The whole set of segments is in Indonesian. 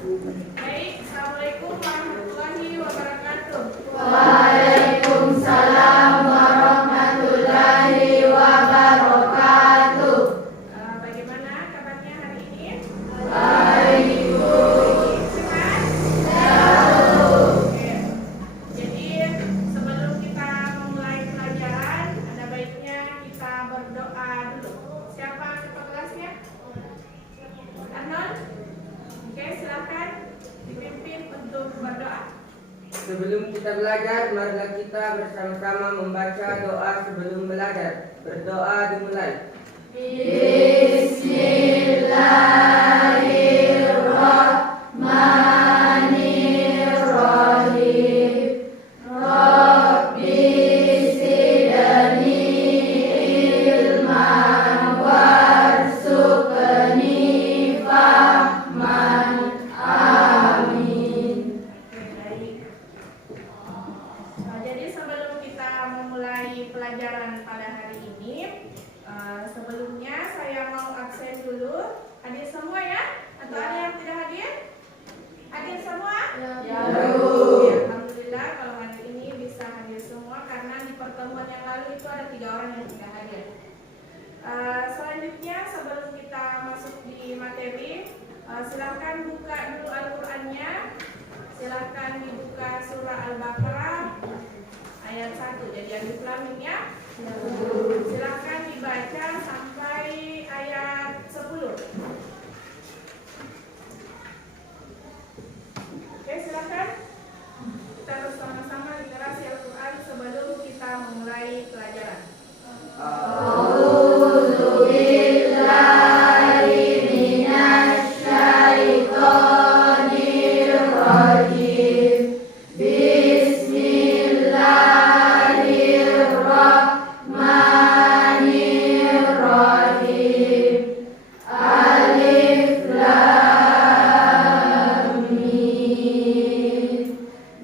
Baik, Assalamualaikum warahmatullahi wabarakatuh. Waalaikumsalam warahmatullahi wabarakatuh. Bagaimana kabarnya hari ini? Baik, Bu. Sehat? Jauh. Oke. Jadi sebelum kita memulai pelajaran, ada baiknya kita berdoa dulu. Siapa ketua kelasnya? Arnold? Oke, silakan dipimpin untuk berdoa. Sebelum kita belajar, marilah kita bersama-sama membaca doa sebelum belajar. Berdoa dimulai. Bismillahirrahmanirrahim. Rabbi zidni ilman warzuqni fahman. Amin. Baik. Jadi sebelum kita memulai pelajaran pada hari ini, sebelumnya saya mau absen dulu. Hadir semua ya? Atau ada yang tidak hadir? Hadir semua? Ya, Bu. Alhamdulillah kalau hari ini bisa hadir semua karena di pertemuan yang lalu itu ada 3 orang yang tidak hadir. Selanjutnya sebelum kita masuk di materi, silakan buka dulu Al-Qur'annya. Silakan dibuka surah Al-Baqarah ayat 1. Jadi alif lam mim ya. Silakan dibaca sampai ayat 10. Oke, silakan. Kita bersama-sama literasi Al-Qur'an sebelum kita memulai pelajaran. A'udzu billahi minasy syaithanir rajim. Bismillahirrahmanirrahim. Alif lam mim.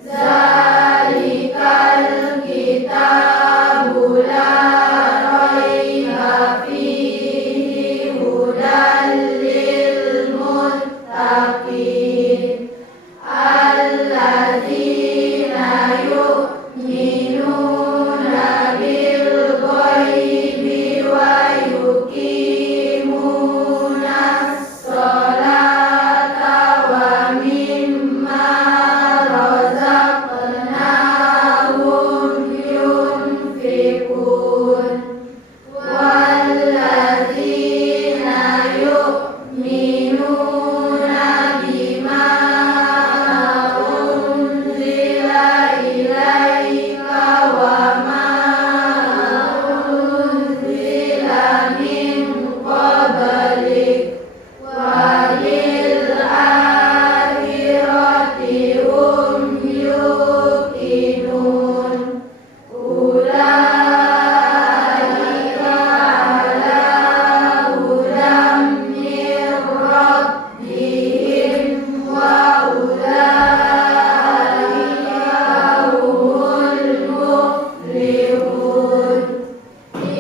Zalikal kitabu la raiba fihi hudan lil muttaqin alladzina yu'minuna bil ghaibi wa yuqimunas sholata wa mimma razaqnahum yunfiqun walladzina yu'minuna bima unzila ilaika wa ma unzila min qablik wa lil akhirati hum yuqinun ulaika ala hudan min rabbihim wa ulaika humul muflihun.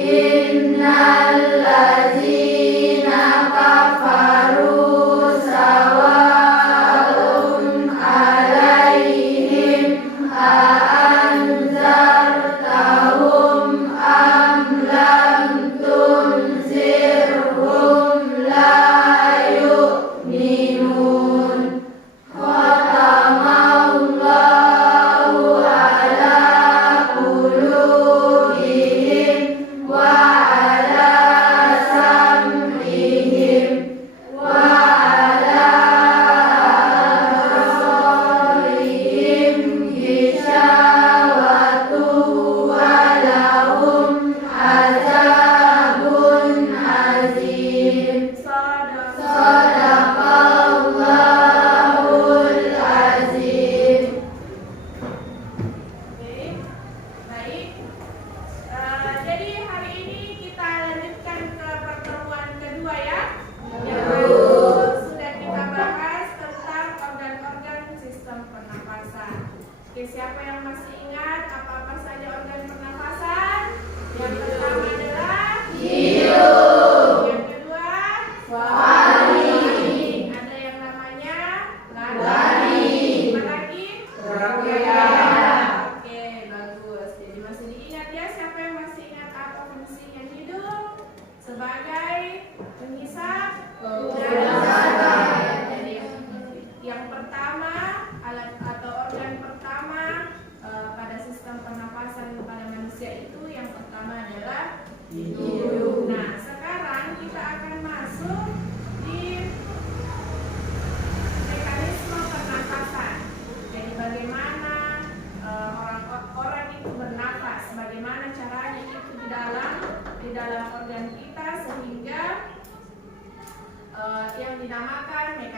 Innal ladzina kafaru sawa'un alaihim a'anzartahum am lam tunzirhum la yu'minun. Khatamallahu ala qulubihim wa ala sam'ihim wa ala absarihim ghishawatu wa lahum azabun azim. Sadaqallahu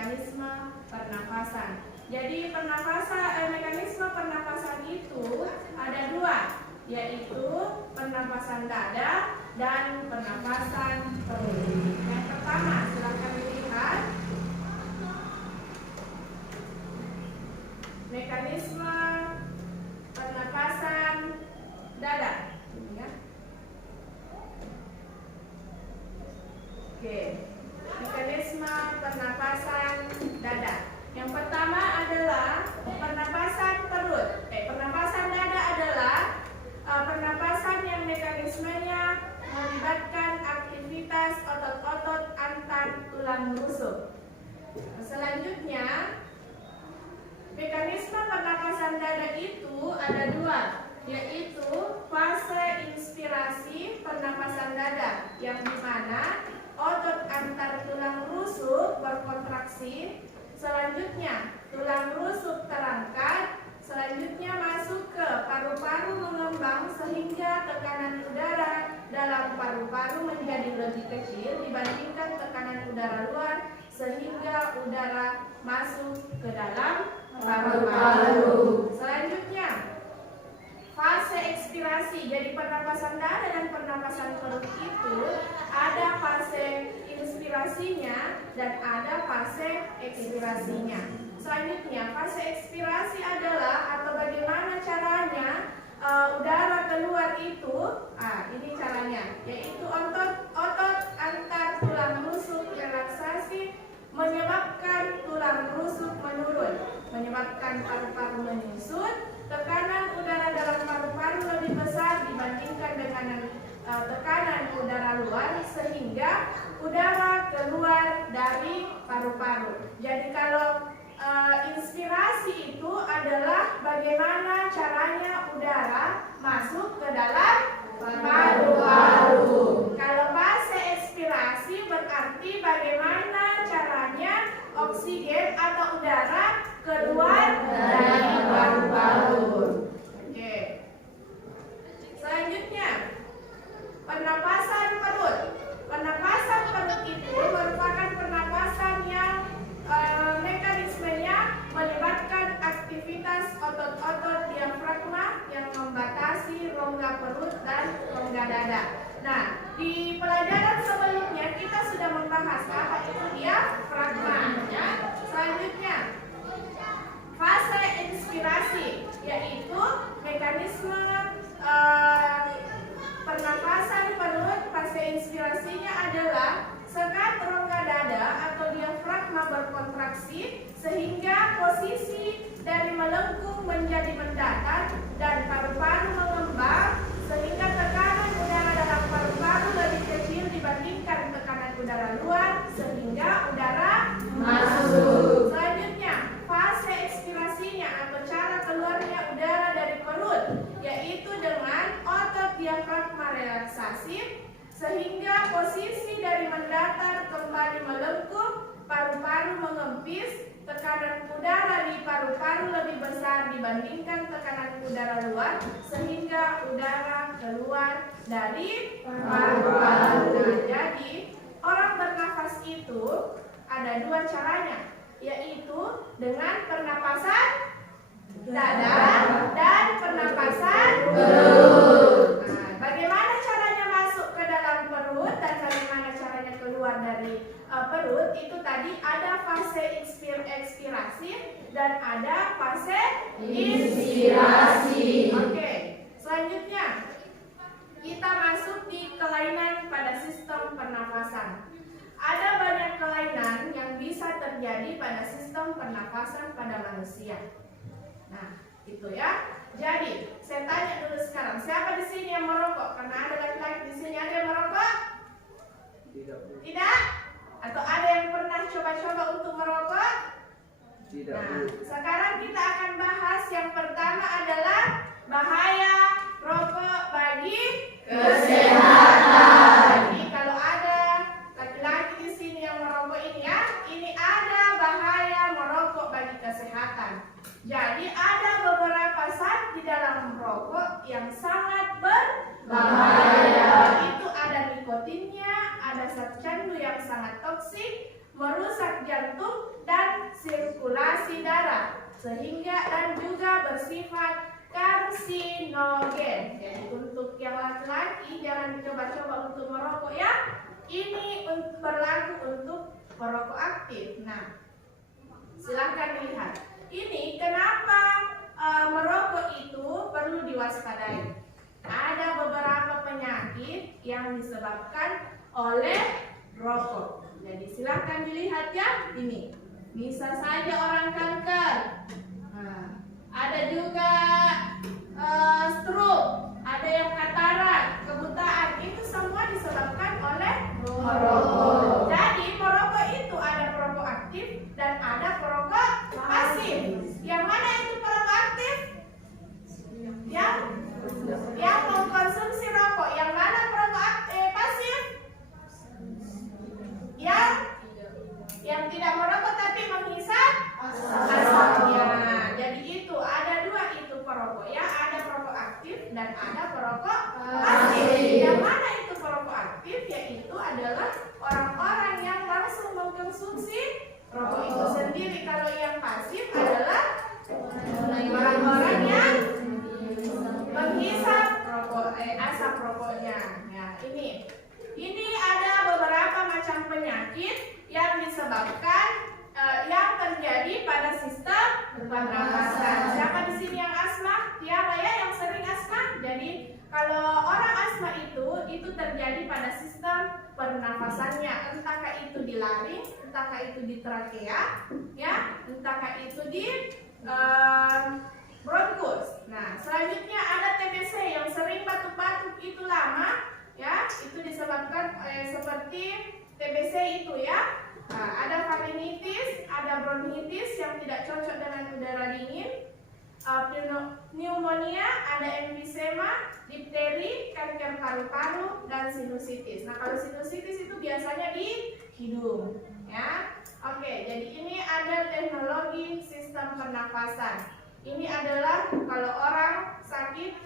mekanisme pernafasan. Jadi mekanisme pernafasan itu ada dua, yaitu pernapasan dada dan pernapasan perut. Yang pertama, silakan dilihat mekanisme pernapasan dada. Ini ya. Oke, mekanisme pernapasan dada. Yang pertama adalah pernapasan perut. Pernapasan dada adalah pernapasan yang mekanismenya melibatkan aktivitas otot-otot antar tulang rusuk. Selanjutnya, mekanisme pernapasan dada itu ada dua, yaitu fase inspirasi pernapasan dada, yang dimana otot antar tulang rusuk berkontraksi. Selanjutnya, tulang rusuk terangkat. Selanjutnya masuk ke paru-paru mengembang sehingga tekanan udara dalam paru-paru menjadi lebih kecil dibandingkan tekanan udara luar, sehingga udara masuk ke dalam paru-paru. Selanjutnya, fase ekspirasi. Jadi pernapasan dada dan pernapasan perut itu ada fase inspirasinya dan ada fase ekspirasinya. Selanjutnya, fase ekspirasi adalah atau bagaimana caranya udara keluar itu. Ini caranya, yaitu otot antar tulang rusuk relaksasi menyebabkan tulang rusuk menurun, menyebabkan paru-paru menyusut. Tekanan udara dalam paru-paru lebih besar dibandingkan dengan tekanan udara luar, sehingga udara keluar dari paru-paru. Jadi kalau inspirasi itu adalah bagaimana caranya udara masuk ke dalam paru-paru. Kalau fase ekspirasi berarti bagaimana caranya oksigen atau udara keluar dari paru-paru. Oke. Selanjutnya, pernapasan perut. Pernapasan perut itu merupakan pernapasan yang mekanismenya melibatkan aktivitas otot-otot diafragma yang membatasi rongga perut dan rongga dada. Nah, di pelajaran sebelumnya kita sudah membahas apa itu diafragma. Ya. Selanjutnya, fase inspirasi, yaitu mekanisme pernapasan perut. Fase inspirasinya adalah sekat rongga dada atau diafragma berkontraksi sehingga posisi dari melengkung menjadi mendatar dan paru-paru mengembang sehingga tekanan udara dalam paru-paru lebih kecil dibandingkan tekanan udara luar sehingga udara masuk. Selanjutnya, fase ekspirasinya atau cara keluarnya udara dari perut, yaitu dengan otot diafragma relaksasi sehingga posisi dari mendatar kembali melengkung, paru-paru mengempis, tekanan udara di paru-paru lebih besar dibandingkan tekanan udara luar sehingga udara keluar dari paru-paru. Nah, jadi orang bernafas itu ada dua caranya, yaitu dengan pernapasan dada dan pernapasan perut. Nah, bagaimana caranya masuk ke dalam perut dan bagaimana caranya keluar dari perut itu tadi ada fase ekspirasi dan ada fase inspirasi. Oke, selanjutnya kita masuk di kelainan pada sistem pernafasan. Ada banyak kelainan yang bisa terjadi pada sistem pernafasan pada manusia. Nah, itu ya. Jadi, saya tanya dulu sekarang, siapa di sini yang merokok? Karena ada laki-laki di sini, ada yang merokok? Tidak? Atau ada yang pernah coba-coba untuk merokok? Tidak. Nah, sekarang kita akan bahas yang pertama adalah bahaya rokok bagi kesehatan. Jadi kalau ada laki-laki di sini yang merokok ini ya, ini ada bahaya merokok bagi kesehatan. Jadi ada beberapa zat di dalam rokok yang sangat berbahaya. Itu ada nikotinnya, ada zat candu yang sangat toksik, merusak jantung dan sehingga dan juga bersifat karsinogen. Jadi untuk yang laki-laki jangan coba-coba untuk merokok ya. Ini berlaku untuk perokok aktif. Nah, silahkan lihat. Ini kenapa merokok itu perlu diwaspadai. Ada beberapa penyakit yang disebabkan oleh rokok. Jadi silahkan dilihat ya. Ini bisa saja orang kanker. Nah, ada juga stroke, ada yang katarak, kebutaan. Itu semua disebabkan oleh merokok. Jadi merokok itu ada perokok aktif dan ada perokok pasif. Yang mana itu perokok aktif? Yang mengkonsumsi rokok. Yang mana perokok pasif? Yang tidak merokok tapi menghisap asapnya. Jadi itu ada dua itu perokok ya, ada perokok aktif dan ada perokok pasif. Yang mana itu perokok aktif? Yaitu adalah orang-orang yang langsung mengkonsumsi rokok itu sendiri. Kalau yang pasif adalah orang-orang yang menghisap asap rokoknya. Nah, ini ada beberapa macam penyakit yang disebabkan yang terjadi pada sistem pernapasan. Siapa di sini yang asma? Siapa ya yang sering asma? Jadi kalau orang asma itu terjadi pada sistem pernapasannya, entahkah itu di laring, entahkah itu di trakea, ya, entahkah itu di bronkus. Nah, selanjutnya ada TBC yang sering batuk-batuk itu lama, ya, itu disebabkan seperti TBC itu ya. Nah, ada faringitis, ada bronkitis yang tidak cocok dengan udara dingin, pneumonia, ada emfisema, difteri, kanker paru-paru, dan sinusitis. Nah, kalau sinusitis itu biasanya di hidung, ya. Oke, jadi ini ada teknologi sistem pernafasan. Ini adalah kalau orang sakit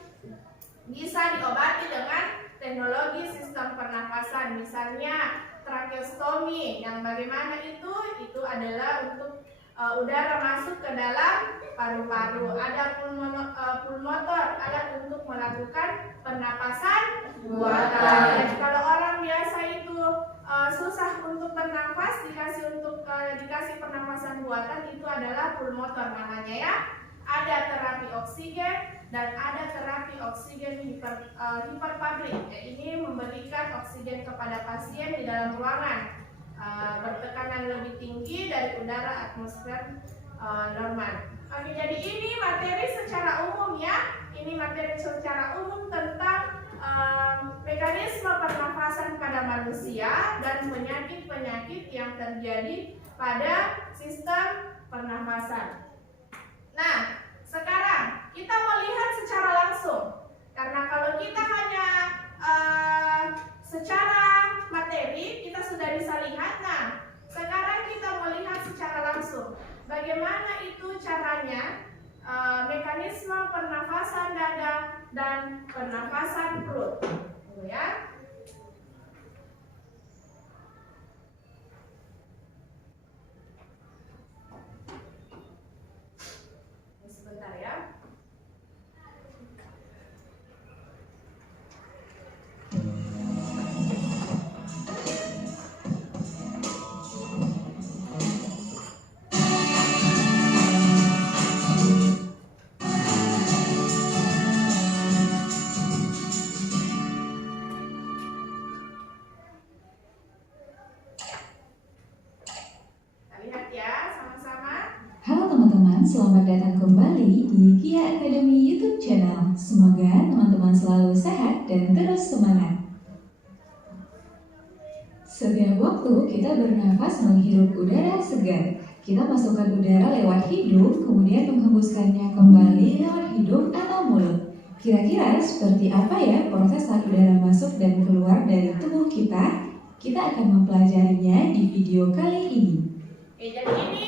bisa diobati dengan teknologi sistem pernafasan. Misalnya tracheostomi, yang bagaimana itu adalah untuk udara masuk ke dalam paru-paru. Ada pulmotor, alat untuk melakukan pernapasan buatan. Jadi kalau orang biasa itu susah untuk bernafas, dikasih pernapasan buatan, itu adalah pulmotor namanya ya. Ada terapi oksigen dan ada terapi oksigen hiperpabrik. Ini memberikan oksigen kepada pasien di dalam ruangan bertekanan lebih tinggi dari udara atmosfer normal. Oke, jadi ini materi secara umum ya. Ini materi secara umum tentang mekanisme pernafasan pada manusia dan penyakit-penyakit yang terjadi pada sistem pernafasan. Nah, sekarang kita mau lihat secara langsung. Karena kalau kita hanya secara materi, kita sudah bisa lihat. Nah, sekarang kita mau lihat secara langsung. Bagaimana itu caranya mekanisme pernafasan dada dan pernafasan perut. Ya. Sebentar ya. Lihat ya sama-sama. Halo teman-teman, selamat datang kembali di Kia Academy YouTube channel. Semoga teman-teman selalu sehat dan terus semangat. Setiap waktu kita bernafas menghirup udara segar. Kita masukkan udara lewat hidung, kemudian menghembuskannya kembali lewat hidung atau mulut. Kira-kira seperti apa ya proses saat udara masuk dan keluar dari tubuh kita? Kita akan mempelajarinya di video kali ini. Jadi ini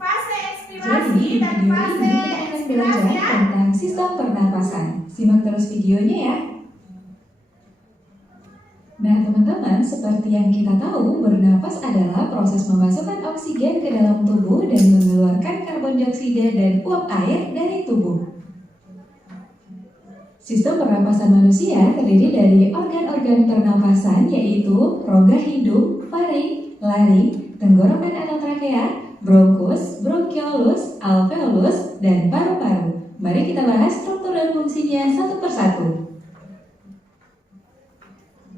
fase Jadi, ekspirasi di dan video fase ini kita akan belajar ekspirasi ya. tentang sistem pernapasan. Simak terus videonya ya. Nah teman-teman, seperti yang kita tahu, bernapas adalah proses memasukkan oksigen ke dalam tubuh dan mengeluarkan karbon dioksida dan uap air dari tubuh. Sistem pernapasan manusia terdiri dari organ-organ pernapasan yaitu rongga hidung, faring, laring, tenggorokan atau trakea, bronkus, bronkiolus, alveolus, dan paru-paru. Mari kita bahas struktur dan fungsinya satu persatu.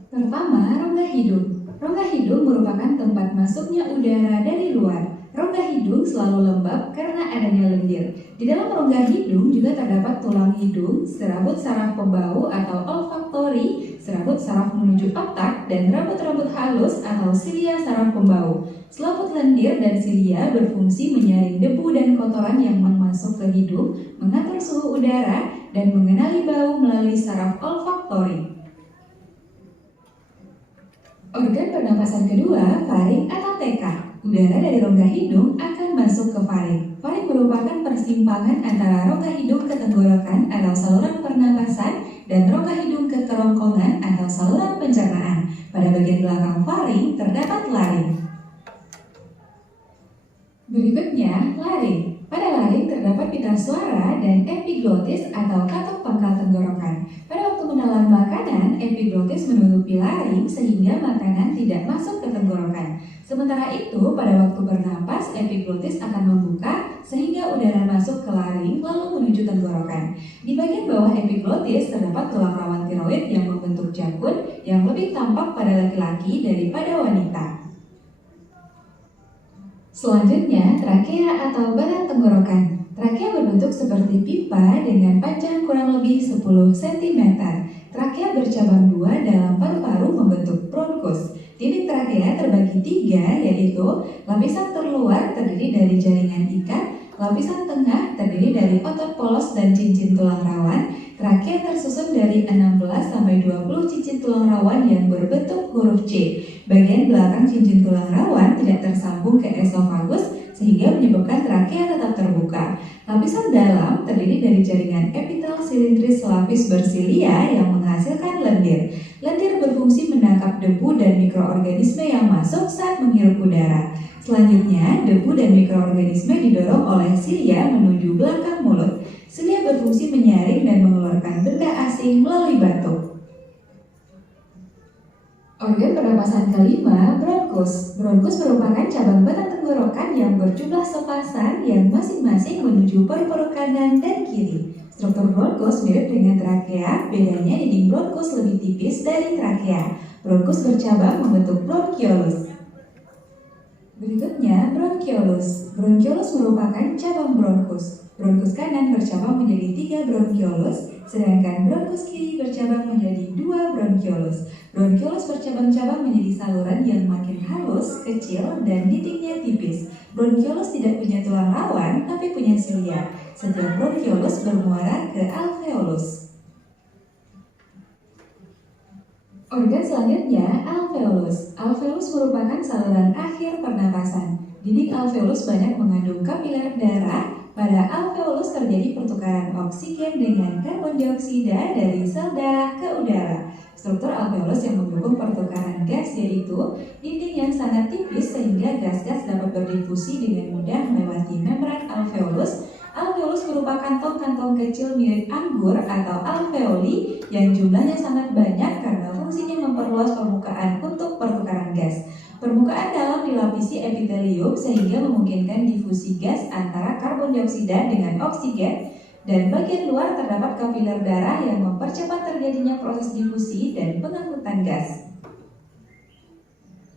Pertama, rongga hidung. Rongga hidung merupakan tempat masuknya udara dari luar. Rongga hidung selalu lembab karena adanya lendir. Di dalam rongga hidung juga terdapat tulang hidung, serabut saraf pembau atau olfaktori, serabut saraf menuju otak, dan rambut-rambut halus atau silia saraf pembau. Selaput lendir dan silia berfungsi menyaring debu dan kotoran yang masuk ke hidung, mengatur suhu udara, dan mengenali bau melalui saraf olfaktori. Organ pernapasan kedua, faring atau TK. Udara dari rongga hidung akan masuk ke faring. Faring merupakan persimpangan antara rongga hidung ke tenggorokan atau saluran pernapasan dan rongga hidung ke kerongkongan atau saluran pencernaan. Pada bagian belakang faring terdapat laring. Berikutnya, laring. Pada laring terdapat pita suara dan epiglotis atau katup pangkal tenggorokan. Pada waktu menelan makanan, epiglotis menutupi laring sehingga makanan tidak masuk ke tenggorokan. Sementara itu, pada waktu bernapas, epiglotis akan membuka sehingga udara masuk ke laring lalu menuju tenggorokan. Di bagian bawah epiglotis terdapat tulang rawan tiroid yang membentuk jakun yang lebih tampak pada laki-laki daripada wanita. Selanjutnya, trakea atau badan tenggorokan. Trakea berbentuk seperti pipa dengan panjang kurang lebih 10 cm. Trakea bercabang dua dalam paru-paru membentuk bronkus. Dinding trakea terbagi 3, yaitu lapisan terluar terdiri dari jaringan ikat, lapisan tengah terdiri dari otot polos dan cincin tulang rawan. Trakea tersusun dari 16-20 cincin tulang rawan yang berbentuk huruf C. Bagian belakang cincin tulang rawan tidak tersambung ke esofagus sehingga menyebabkan trakea tetap terbuka. Lapisan dalam terdiri dari jaringan epitel silindris selapis bersilia yang menghasilkan lendir. Lendir berfungsi menangkap debu dan mikroorganisme yang masuk saat menghirup udara. Selanjutnya, debu dan mikroorganisme didorong oleh silia menuju belakang mulut. Silia berfungsi menyaring dan mengeluarkan benda asing melalui batuk. Organ pernapasan kelima, bronkus. Bronkus merupakan cabang batang tenggorokan yang berjumlah sepasang yang masing-masing menuju paru-paru kanan dan kiri. Struktur bronkus mirip dengan trakea, bedanya dinding bronkus lebih tipis dari trakea. Bronkus bercabang membentuk bronkiolus. Berikutnya, bronkiolus. Bronkiolus merupakan cabang bronkus. Bronkus kanan bercabang menjadi 3 bronkiolus, sedangkan bronkus kiri bercabang menjadi 2 bronkiolus. Bronkiolus bercabang-cabang menjadi saluran yang makin halus, kecil, dan dindingnya tipis. Bronkiolus tidak punya tulang rawan, tapi punya silia. Setiap bronkiolus bermuara ke alveolus. Organ selanjutnya, alveolus. Alveolus merupakan saluran akhir pernapasan. Dinding alveolus banyak mengandung kapiler darah. Pada alveolus terjadi pertukaran oksigen dengan karbon dioksida dari sel darah ke udara. Struktur alveolus yang mendukung pertukaran gas yaitu dinding yang sangat tipis sehingga gas-gas dapat berdifusi dengan mudah melewati membran alveolus. Alveolus merupakan tong-kantong kecil mirip anggur atau alveoli yang jumlahnya sangat banyak karena fungsinya memperluas permukaan untuk pertukaran gas. Permukaan dalam dilapisi epitelium sehingga memungkinkan difusi gas antara karbon dioksida dengan oksigen, dan bagian luar terdapat kapiler darah yang mempercepat terjadinya proses difusi dan pengangkutan gas.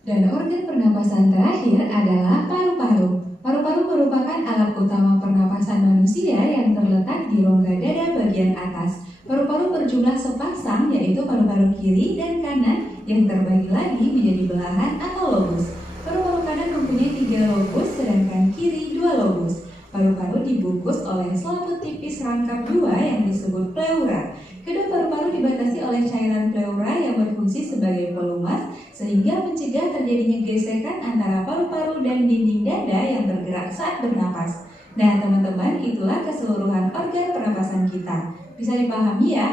Dan organ pernapasan terakhir adalah paru-paru. Paru-paru merupakan alat utama pernapasan manusia yang terletak di rongga dada bagian atas. Paru-paru berjumlah sepasang, yaitu paru-paru kiri dan kanan yang terbagi lagi menjadi belahan atau lobus. Paru-paru kanan mempunyai 3 lobus, sedangkan kiri 2 lobus. Paru-paru dibungkus oleh selaput tipis rangkap 2 yang disebut pleura. Kedua paru-paru dibatasi oleh cairan pleura yang berfungsi sebagai pelumas sehingga mencegah terjadinya gesekan antara paru-paru dan dinding dada yang bergerak saat bernapas. Nah teman-teman, itulah keseluruhan organ pernapasan kita. Bisa dipahami ya?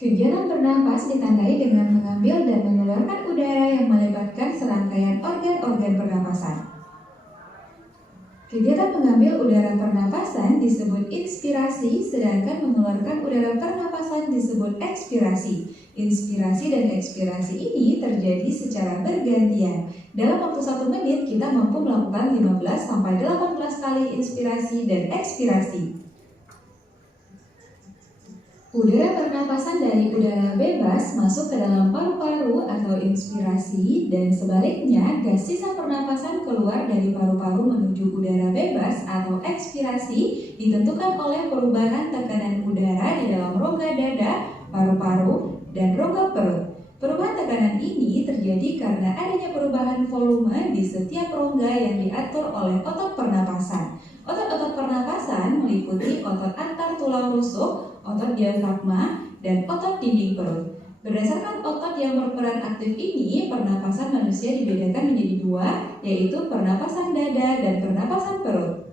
Kegiatan bernapas ditandai dengan mengambil dan mengeluarkan udara yang melibatkan serangkaian organ-organ pernapasan. Kegiatan mengambil udara pernapasan disebut inspirasi, sedangkan mengeluarkan udara pernapasan disebut ekspirasi. Inspirasi dan ekspirasi ini terjadi secara bergantian. Dalam waktu 1 menit, kita mampu melakukan 15-18 kali inspirasi dan ekspirasi. Udara pernapasan dari udara bebas masuk ke dalam paru-paru atau inspirasi, dan sebaliknya gas sisa pernapasan keluar dari paru-paru menuju udara bebas atau ekspirasi ditentukan oleh perubahan tekanan udara di dalam rongga dada, paru-paru, dan rongga perut. Perubahan tekanan ini terjadi karena adanya perubahan volume di setiap rongga yang diatur oleh otot pernapasan. Otot-otot pernapasan meliputi otot antar tulang rusuk, otot diafragma, dan otot dinding perut. Berdasarkan otot yang berperan aktif ini, pernapasan manusia dibedakan menjadi 2, yaitu pernapasan dada dan pernapasan perut.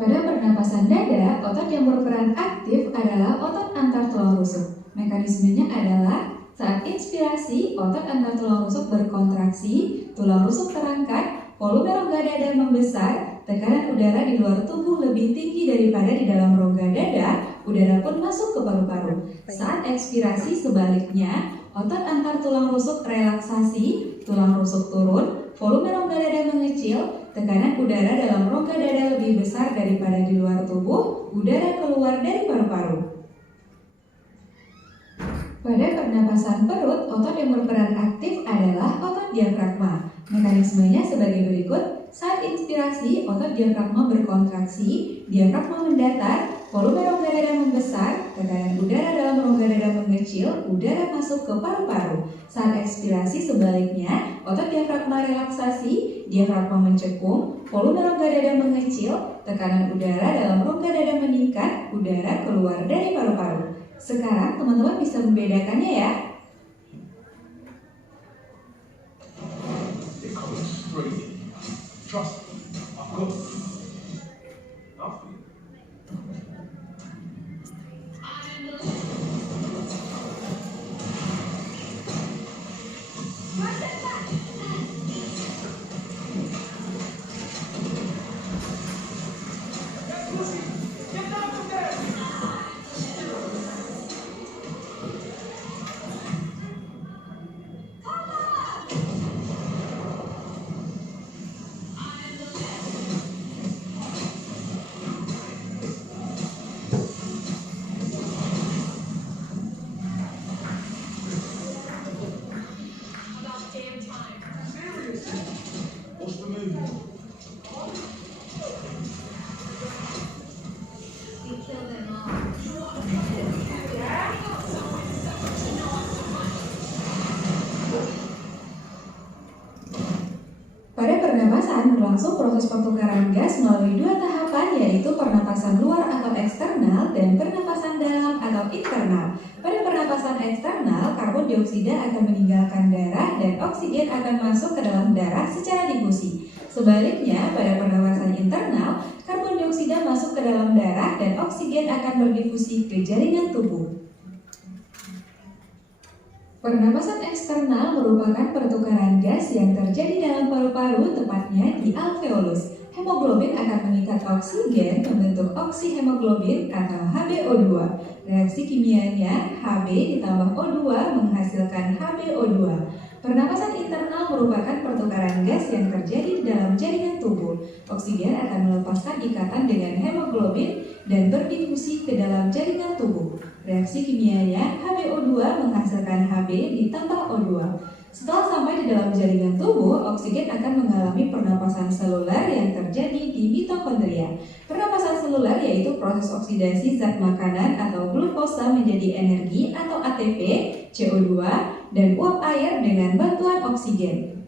Pada pernapasan dada, otot yang berperan aktif adalah otot antar tulang rusuk. Mekanismenya adalah saat inspirasi, otot antar tulang rusuk berkontraksi, tulang rusuk terangkat, volume rongga dada membesar, tekanan udara di luar tubuh lebih tinggi daripada di dalam rongga dada, udara pun masuk ke paru-paru. Saat ekspirasi sebaliknya, otot antar tulang rusuk relaksasi, tulang rusuk turun, volume rongga dada mengecil, tekanan udara dalam rongga dada lebih besar daripada di luar tubuh, udara keluar dari paru-paru. Pada pernapasan perut, otot yang berperan aktif adalah otot diafragma. Mekanismenya sebagai berikut. Saat inspirasi, otot diafragma berkontraksi, diafragma mendatar, volume rongga dada membesar, tekanan udara dalam rongga dada mengecil, udara masuk ke paru-paru. Saat ekspirasi sebaliknya, otot diafragma relaksasi, diafragma mencekung, volume rongga dada mengecil, tekanan udara dalam rongga dada meningkat, udara keluar dari paru-paru. Sekarang teman-teman bisa membedakannya ya. Trust me, I've got nothing. What's the move? We kill them all. Pada pernapasan berlangsung proses pertukaran gas melalui 2 tahapan, yaitu pernapasan luar atau eksternal dan pernapasan dalam atau internal. Pada pernapasan eksternal, karbon dioksida akan meninggalkan darah dan oksigen akan masuk ke dalam darah secara difusi. Sebaliknya, pada pernapasan internal, karbon dioksida masuk ke dalam darah dan oksigen akan berdifusi ke jaringan tubuh. Pernapasan eksternal merupakan pertukaran gas yang terjadi dalam paru-paru, tepatnya di alveolus. Hemoglobin akan mengikat oksigen membentuk oksihemoglobin atau HbO2. Reaksi kimianya Hb ditambah O2 menghasilkan HbO2. Pernapasan internal merupakan pertukaran gas yang terjadi di dalam jaringan tubuh. Oksigen akan melepaskan ikatan dengan hemoglobin dan berdifusi ke dalam jaringan tubuh. Reaksi kimianya HbO2 menghasilkan Hb ditambah O2. Setelah sampai di dalam jaringan tubuh, oksigen akan mengalami pernapasan seluler yang terjadi di mitokondria. Pernapasan seluler yaitu proses oksidasi zat makanan atau glukosa menjadi energi atau ATP, CO2, dan uap air dengan bantuan oksigen.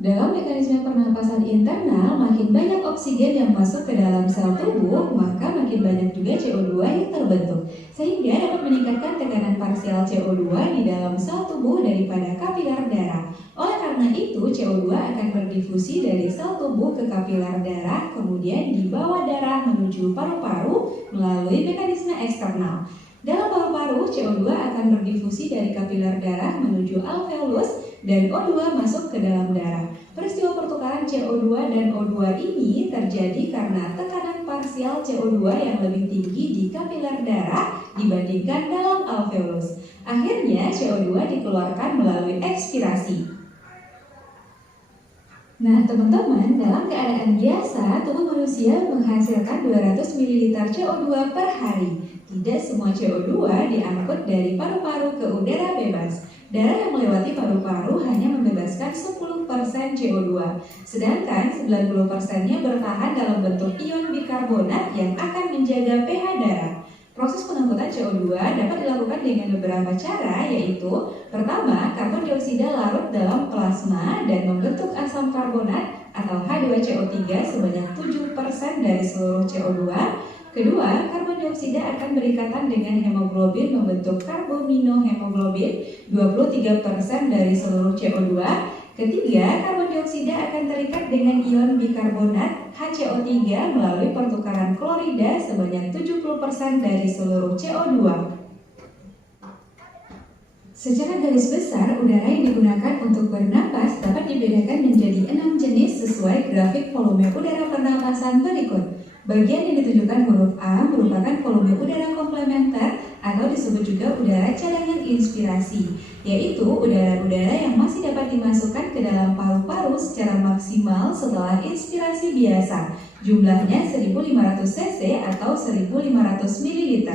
Dalam mekanisme pernapasan internal, makin banyak oksigen yang masuk ke dalam sel tubuh, maka makin banyak juga CO2 yang terbentuk, sehingga dapat meningkatkan tekanan parsial CO2 di dalam sel tubuh daripada kapilar darah. Oleh karena itu, CO2 akan berdifusi dari sel tubuh ke kapilar darah, kemudian dibawa darah menuju paru-paru melalui mekanisme eksternal. Dalam paru-paru, CO2 akan berdifusi dari kapiler darah menuju alveolus dan O2 masuk ke dalam darah. Peristiwa pertukaran CO2 dan O2 ini terjadi karena tekanan parsial CO2 yang lebih tinggi di kapiler darah dibandingkan dalam alveolus. Akhirnya CO2 dikeluarkan melalui ekspirasi. Nah teman-teman, dalam keadaan biasa, tubuh manusia menghasilkan 200 ml CO2 per hari. Tidak semua CO2 diangkut dari paru-paru ke udara bebas. Darah yang melewati paru-paru hanya membebaskan 10% CO2, sedangkan 90%-nya bertahan dalam bentuk ion bikarbonat yang akan menjaga pH darah. Proses pengangkutan CO2 dapat dilakukan dengan beberapa cara, yaitu pertama, karbon dioksida larut dalam plasma dan membentuk asam karbonat atau H2CO3 sebanyak 7% dari seluruh CO2. Kedua, karbon dioksida akan berikatan dengan hemoglobin membentuk karbaminohemoglobin 23% dari seluruh CO2. Ketiga, karbon dioksida akan terikat dengan ion bikarbonat HCO3 melalui pertukaran klorida sebanyak 70% dari seluruh CO2. Secara garis besar, udara yang digunakan untuk bernapas dapat dibedakan menjadi 6 jenis sesuai grafik volume udara pernapasan berikut. Bagian yang ditunjukkan huruf A merupakan volume udara komplementer atau disebut juga udara cadangan inspirasi, yaitu udara-udara yang masih dapat dimasukkan ke dalam paru-paru secara maksimal setelah inspirasi biasa. Jumlahnya 1500 cc atau 1500 ml.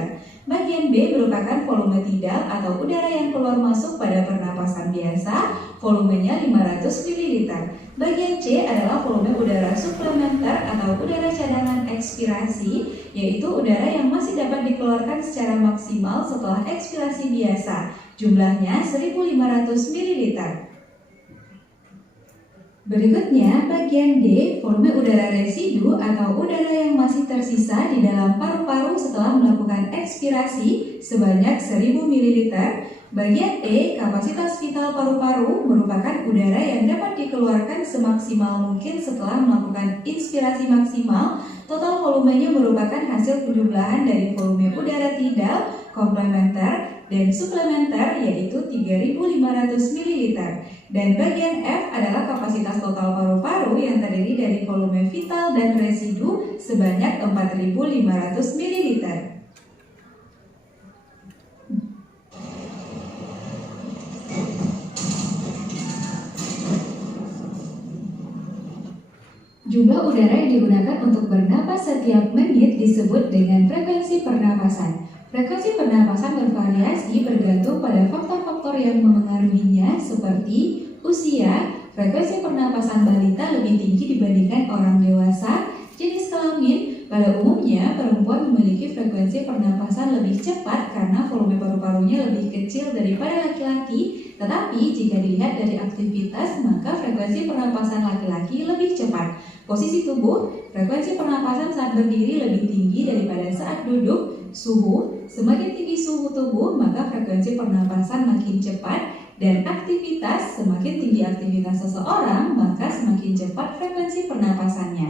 Bagian B merupakan volume tidal atau udara yang keluar masuk pada pernapasan biasa, volumenya 500 ml. Bagian C adalah volume udara suplementer atau udara cadangan ekspirasi, yaitu udara yang masih dapat dikeluarkan secara maksimal setelah ekspirasi biasa. Jumlahnya 1500 ml. Berikutnya, bagian D, volume udara residu atau udara yang masih tersisa di dalam paru-paru setelah melakukan ekspirasi sebanyak 1000 ml. Bagian E, kapasitas vital paru-paru merupakan udara yang dapat dikeluarkan semaksimal mungkin setelah melakukan inspirasi maksimal. Total volumenya merupakan hasil penjumlahan dari volume udara tidal, komplementer, dan suplementer yaitu 3500 ml. Dan bagian F adalah kapasitas total paru-paru yang terdiri dari volume vital dan residu sebanyak 4500 ml. Jumlah udara yang digunakan untuk bernapas setiap menit disebut dengan frekuensi pernapasan. Frekuensi pernapasan bervariasi bergantung pada faktor-faktor yang memengaruhinya seperti usia. Frekuensi pernapasan balita lebih tinggi dibandingkan orang dewasa. Jenis kelamin, pada umumnya perempuan memiliki frekuensi pernapasan lebih cepat karena volume paru-parunya lebih kecil daripada laki-laki. Tetapi jika dilihat dari aktivitas, maka frekuensi pernapasan laki-laki lebih cepat. Posisi tubuh, frekuensi pernapasan saat berdiri lebih tinggi daripada saat duduk. Suhu, semakin tinggi suhu tubuh, maka frekuensi pernapasan makin cepat. Dan aktivitas, semakin tinggi aktivitas seseorang, maka semakin cepat frekuensi pernapasannya.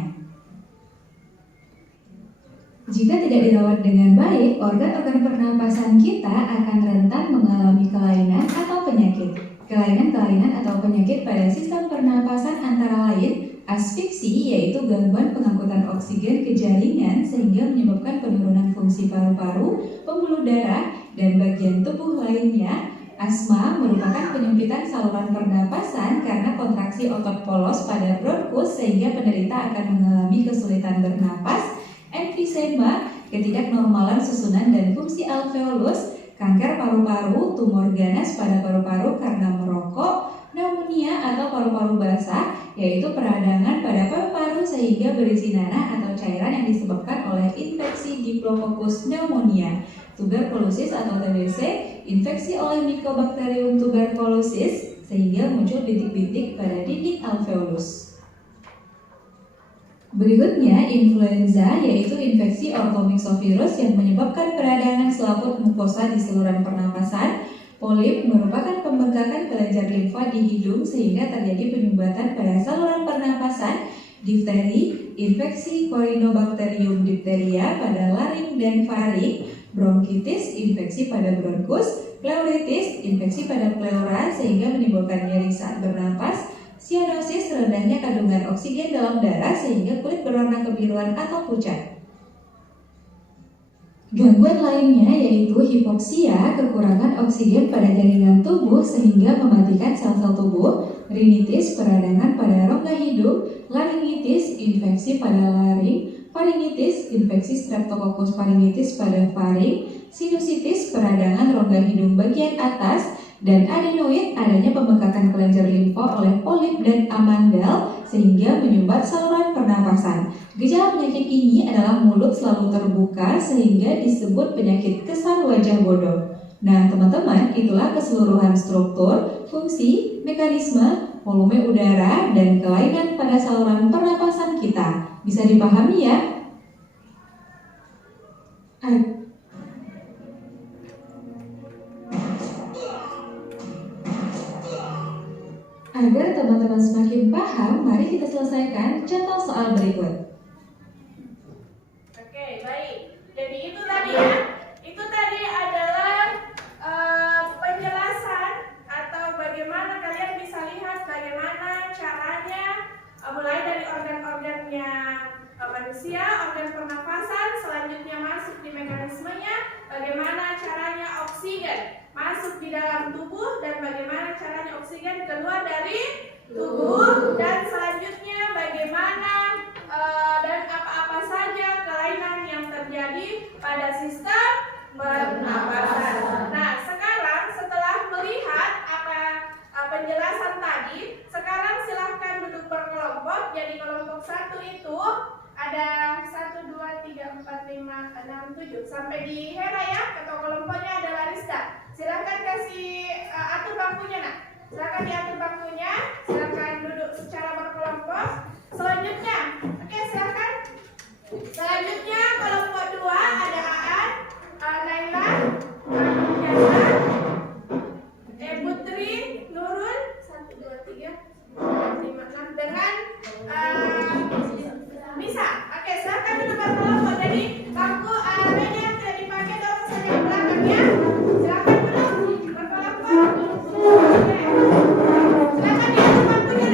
Jika tidak dirawat dengan baik, organ-organ pernapasan kita akan rentan mengalami kelainan atau penyakit. Kelainan-kelainan atau penyakit pada sistem pernapasan antara lain asfiksi, yaitu gangguan pengangkutan oksigen ke jaringan sehingga menyebabkan penurunan fungsi paru-paru, pembuluh darah, dan bagian tubuh lainnya. Asma merupakan penyempitan saluran pernapasan karena kontraksi otot polos pada bronkus sehingga penderita akan mengalami kesulitan bernapas. Emfisema, ketidaknormalan susunan dan fungsi alveolus. Kanker paru-paru, tumor ganas pada paru-paru karena merokok. Pneumonia atau paru-paru basah, yaitu peradangan pada paru-paru sehingga berisi nanah atau cairan yang disebabkan oleh infeksi Diplococcus pneumonia. Tuberkulosis atau TBC, infeksi oleh Mycobacterium tuberculosis sehingga muncul bintik-bintik pada dinding alveolus. Berikutnya, influenza, yaitu infeksi orthomyxovirus yang menyebabkan peradangan selaput mukosa di saluran pernapasan. Polip merupakan pembengkakan kelenjar limfa di hidung sehingga terjadi penyumbatan pada saluran pernapasan. Difteri, infeksi Corynebacterium diphtheria pada laring dan faring. bronkitis, infeksi pada bronkus, pleuritis, infeksi pada pleura sehingga menimbulkan nyeri saat bernapas, sianosis, rendahnya kandungan oksigen dalam darah sehingga kulit berwarna kebiruan atau pucat. Gangguan lainnya yaitu hipoksia, kekurangan oksigen pada jaringan tubuh sehingga mematikan sel-sel tubuh, rinitis, peradangan pada rongga hidung, laringitis, infeksi pada laring, faringitis, infeksi Streptococcus pharyngitis pada faring, sinusitis, peradangan rongga hidung bagian atas, dan adenoid, adanya pembengkakan kelenjar limfa oleh polip dan amandel sehingga menyumbat saluran pernapasan. Gejala penyakit ini adalah mulut selalu terbuka sehingga disebut penyakit kesan wajah bodoh. Nah teman-teman, itulah keseluruhan struktur, fungsi, mekanisme, volume udara, dan kelainan pada saluran pernapasan kita. Bisa dipahami ya? Agar teman-teman semakin paham, mari kita selesaikan contoh soal berikut. Oke, baik. Jadi itu tadi ya. Itu tadi adalah penjelasan atau bagaimana kalian bisa lihat bagaimana caranya mulai dari organ-organnya manusia, organ pernafasan, selanjutnya masuk di mekanismenya, bagaimana caranya oksigen masuk di dalam tubuh dan bagaimana caranya oksigen keluar dari tubuh, dan selanjutnya bagaimana dan apa-apa saja kelainan yang terjadi pada sistem pernapasan. Nah, sekarang setelah melihat penjelasan tadi, sekarang silahkan duduk berkelompok. Jadi kelompok 1 itu ada 1, 2, 3, 4, 5, 6, 7 sampai di Hera ya. Ketua kelompoknya ada Larista. Silahkan kasih atur bangkunya nak. Silahkan diatur bangkunya. Silahkan duduk secara berkelompok. Selanjutnya, oke silahkan. Selanjutnya kelompok 2 ada Aan, Naila, Jasa, Putri, Nurul, 1, 2, 3, 4, 5, 6 dengan Misa. Oke, silahkan duduk berkelompok. Jadi bangku meja yang tidak dipakai dorong saja ke belakangnya. Silahkan duduk berkelompok. Oke. Silahkan diatur bangkunya.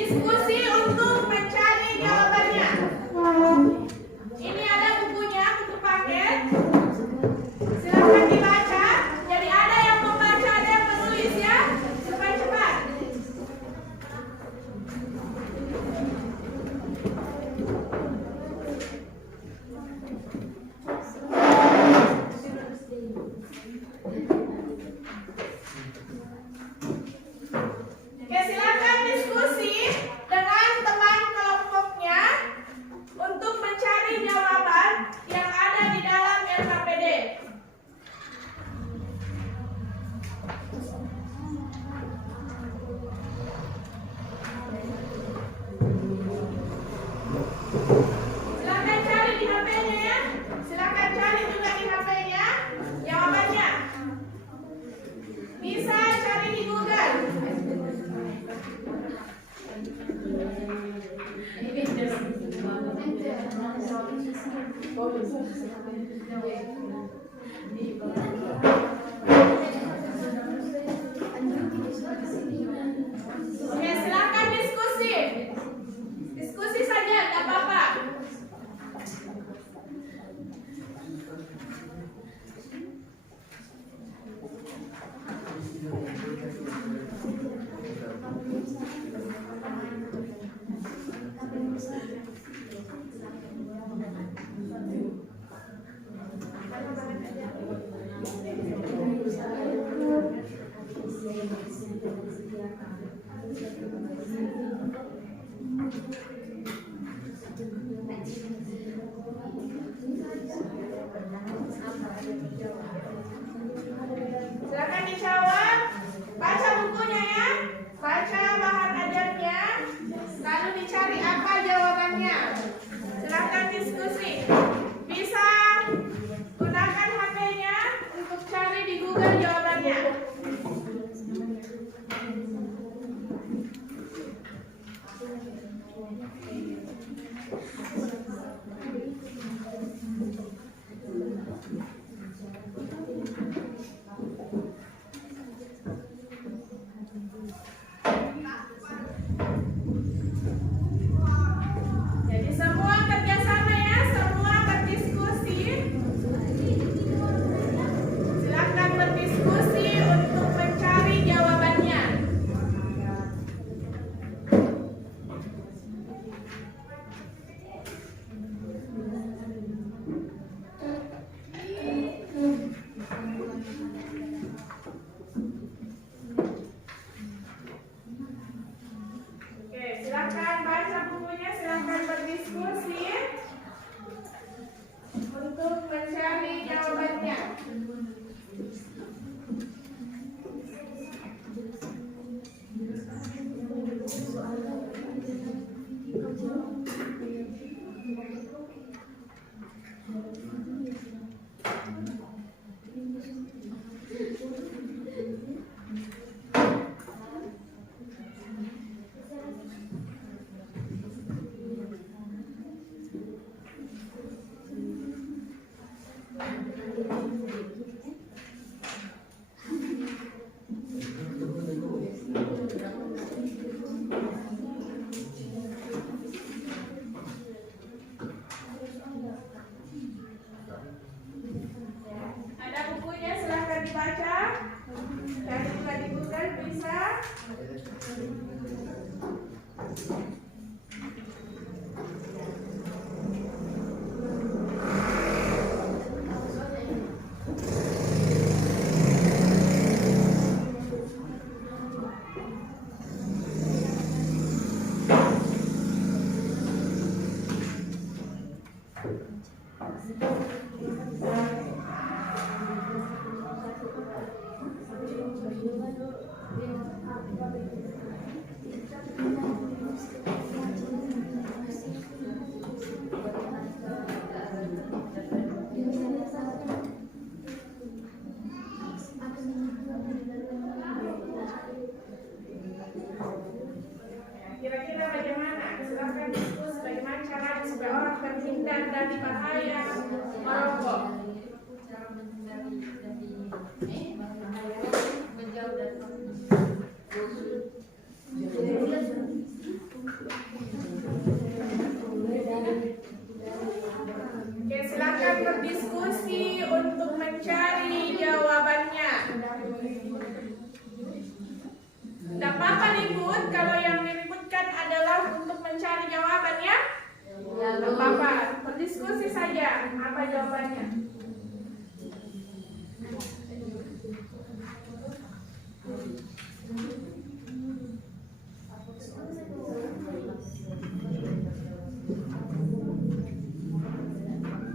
Diskusi untuk mencari jawabannya. Ini ada bukunya, buku paket. Silakan dibaca. Jadi ada yang membaca, ada yang menulis ya. Cepat-cepat. Oke, silakan diskusi dengan teman kelompoknya untuk mencari jawaban yang ada di dalam LKPD. Silakan cari di HP-nya ya. Silakan cari juga di HP-nya jawabannya. Bisa cari di Google. Oke, silakan diskusi. Diskusi saja, nggak apa-apa. Silakan dijawab. Baca bukunya ya. Baca bahan ajarnya. Lalu dicari apa jawabannya. Silakan diskusi. Bisa gunakan HP-nya untuk cari di Google jawabannya. Jadi semua kerjasama ya, semua berdiskusi. Silakan berdiskusi untuk mencari jawabannya. Oke, silakan baca bukunya, silakan berdiskusi untuk mencari jawabannya. Ada bukunya, silakan dibaca. Cari juga di Google bisa. Kira-kira bagaimana? Silakan diskusi bagaimana cara supaya orang terhindar dari bahaya merokok. Apa ribut? Kalau yang diributkan adalah untuk mencari jawabannya? Tidak apa-apa, berdiskusi saja. Apa jawabannya?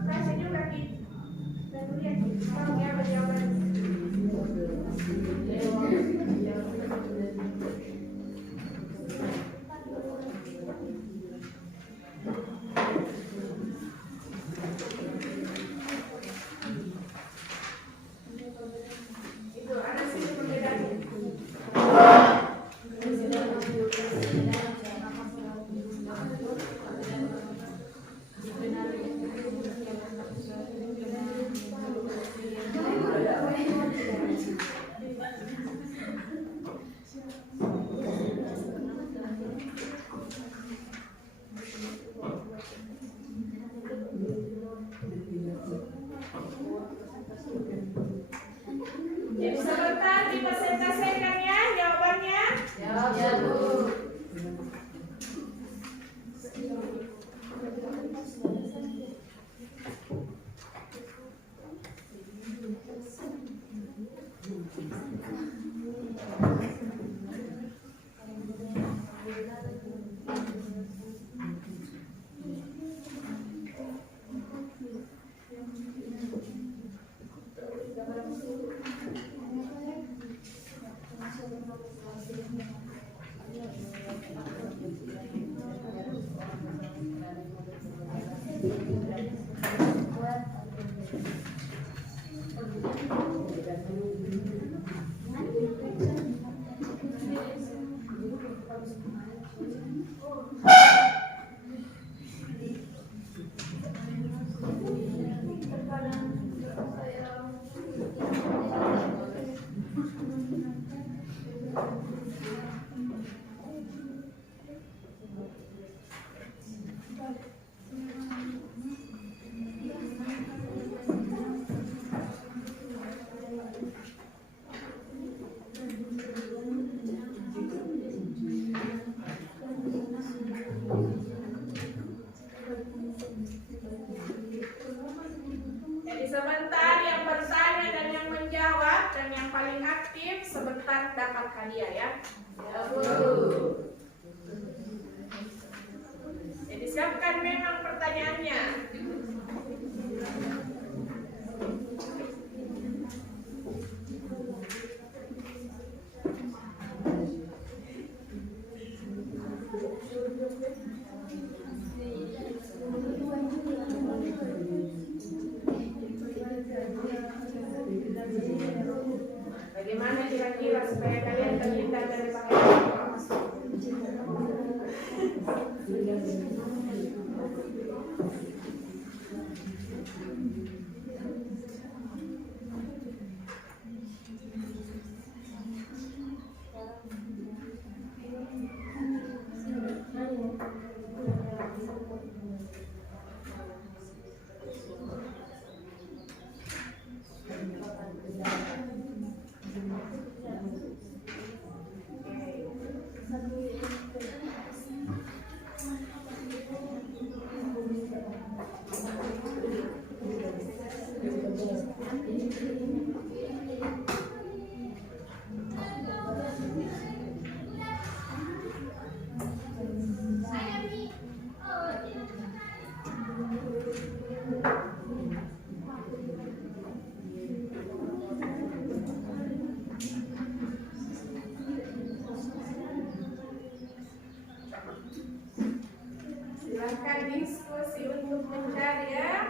Kasih juga, Ki. Dan lihat, tahu ya apa jawabannya? Itu ada sini perbedaannya. Jadi sebentar dipresentasikan ya jawabannya. Ya, Bu. Jadi sebentar yang bertanya dan yang menjawab dan yang paling aktif sebentar dapat hadiah ya. Ya, Bu. Jadi siapkan memang pertanyaannya. Bagaimana kira-kira supaya kalian terhindar dari panggilan masuk? Silakan diskusi untuk mencari ya.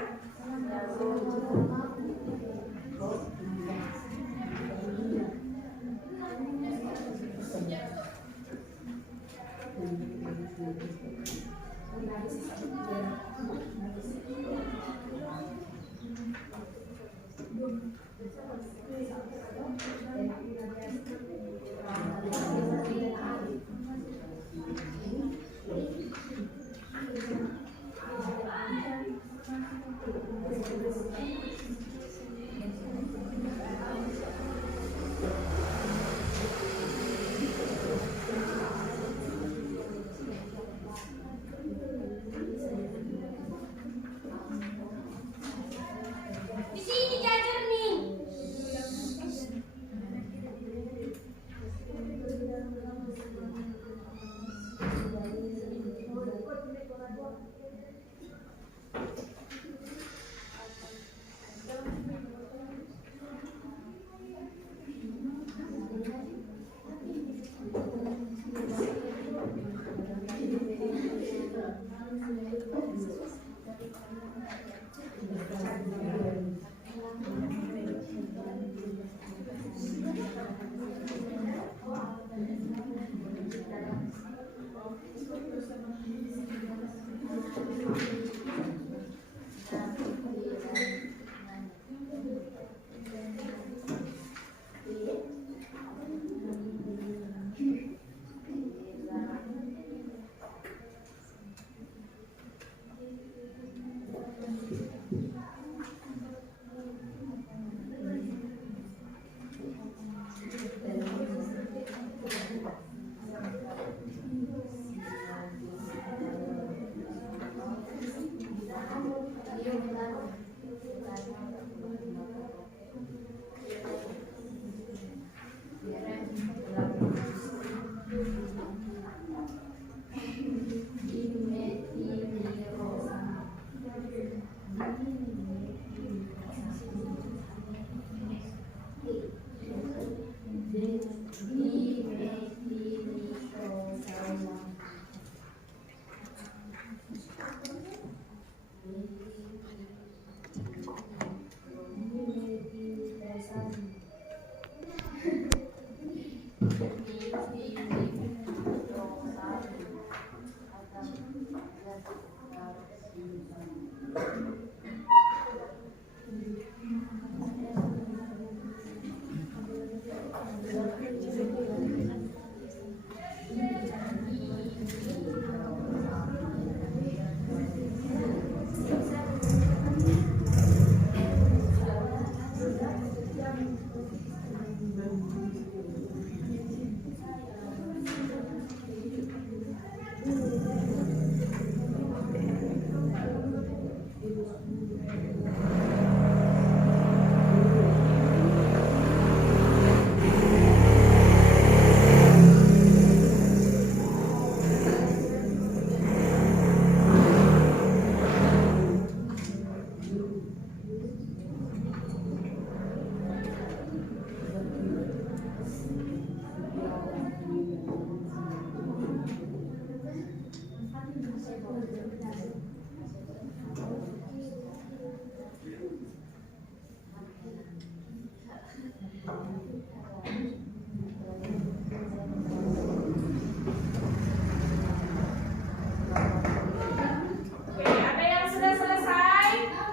Oke, ada yang sudah selesai?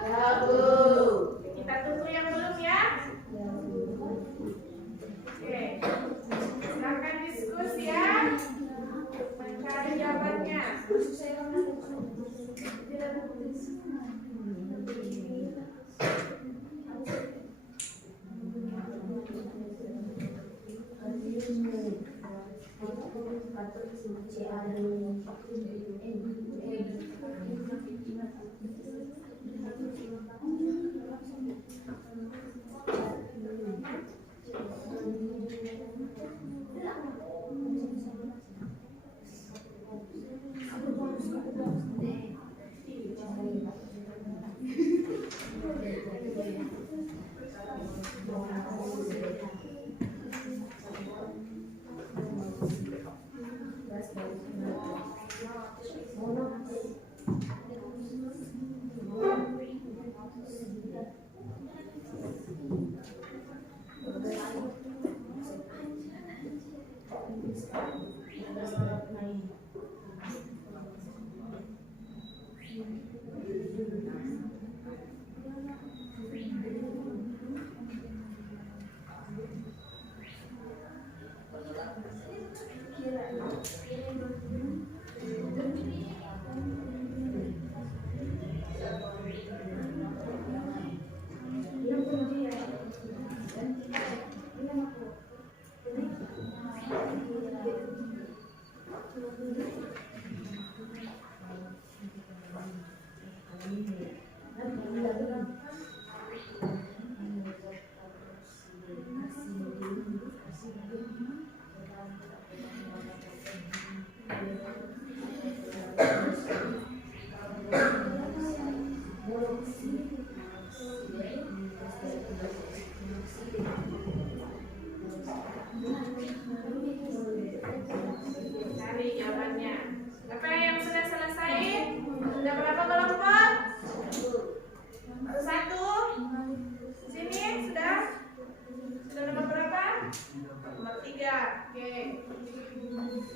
Ya, Bu. Kita tunggu yang belum ya. Oke, silakan diskusi ya. Mencari jawabannya. jawabannya. Apa yang sudah selesai? Sudah berapa kelompok? Baru satu. Sini sudah nomor berapa? Nomor 3. Oke.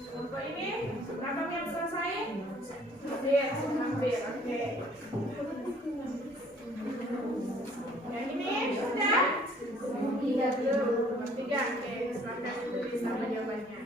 Kelompok ini berapa yang selesai? Hampir. Oke. Yang ini sudah? 3 belum. Nomor 3. Oke, silakan tulis sama jawabannya.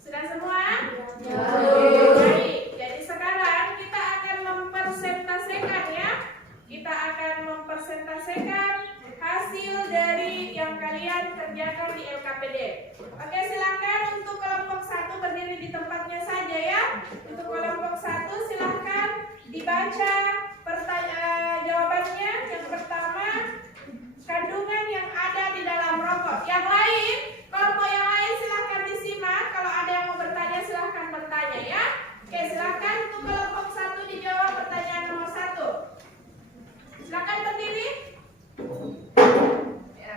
Sudah semua? Ya. Baik. Jadi sekarang kita akan mempresentasikan ya. Kita akan mempresentasikan hasil dari yang kalian kerjakan di LKPD. Oke, silakan untuk kelompok 1 berdiri di tempatnya saja ya. Untuk kelompok 1 silakan dibaca jawabannya. Yang pertama, kandungan yang ada di dalam rokok. Yang lain, kelompok yang lain silakan disimak. Kalau ada yang mau bertanya silakan bertanya ya. Oke, silakan untuk kelompok 1 dijawab pertanyaan nomor 1. Silakan berdiri. Ya.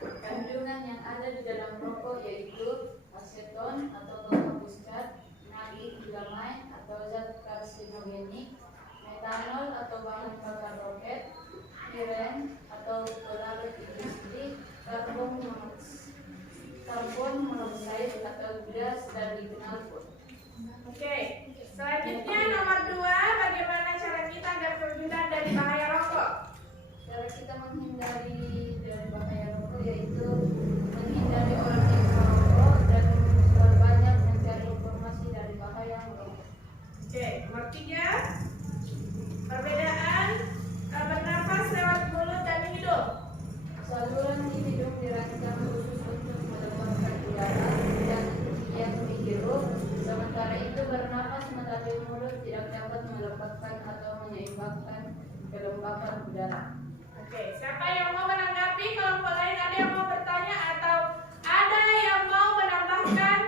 Kandungan yang ada di dalam rokok yaitu aseton atau penghapus cat, nadi, glutamine atau zat karsinogenik, metanol atau bahan bakar roket, piren atau pelaruh industri, karbon monoksida atau gas dari knalpot. Oke, selanjutnya nomor 2, bagaimana cara kita agar terhindar dari bahaya rokok? Cara kita menghindari dari bahaya rokok yaitu menghindari orang yang merokok dan berbanyak mencari informasi dari bahaya merokok. Oke, nomor 3, perbedaan bernapas lewat mulut dan hidung. Saluran di hidung dirancang khusus untuk melemparkan udara dan yang dihirup, sementara itu bernapas melalui mulut tidak dapat melepaskan atau menyeimbangkan kelembapan udara. Oke, siapa yang mau menanggapi? Kelompok lain ada yang mau bertanya atau ada yang mau menambahkan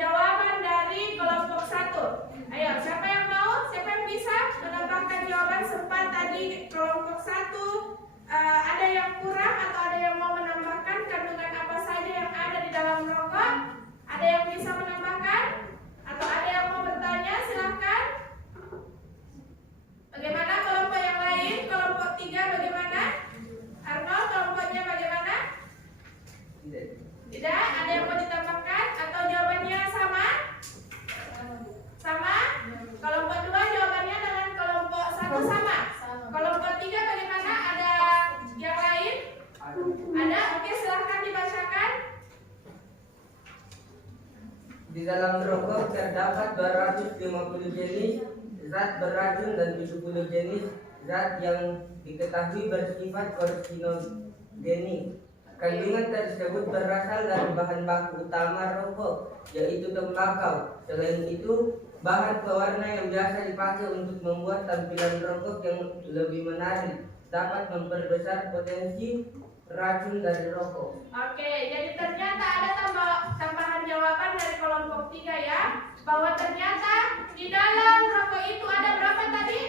jawaban dari kelompok 1? Ayo, siapa yang mau? Siapa yang bisa menambahkan jawaban sempat tadi kelompok 1 ada yang kurang atau ada yang mau menambahkan kandungan apa saja yang ada di dalam rokok? Ada yang bisa menambahkan? Atau ada yang mau bertanya? Silahkan. Bagaimana kelompok yang lain? Kelompok 3 bagaimana? Arnold, kelompoknya bagaimana? Tidak? Ada yang mau ditambahkan? Atau jawabannya sama? Sama? Kelompok 2 jawabannya dengan kelompok 1 sama? Kelompok 3 bagaimana? Ada yang lain? Ada? Oke, silahkan dibacakan. Di dalam rokok terdapat 250 jenis zat beracun dan 70 jenis zat yang diketahui bersifat karsinogenik. Kandungan tersebut berasal dari bahan baku utama rokok, yaitu tembakau. Selain itu, bahan pewarna yang biasa dipakai untuk membuat tampilan rokok yang lebih menarik dapat memperbesar potensi racun dari rokok. Oke, jadi ternyata ada tambahan jawaban dari kelompok 3 ya, bahwa ternyata di dalam rokok itu ada berapa tadi?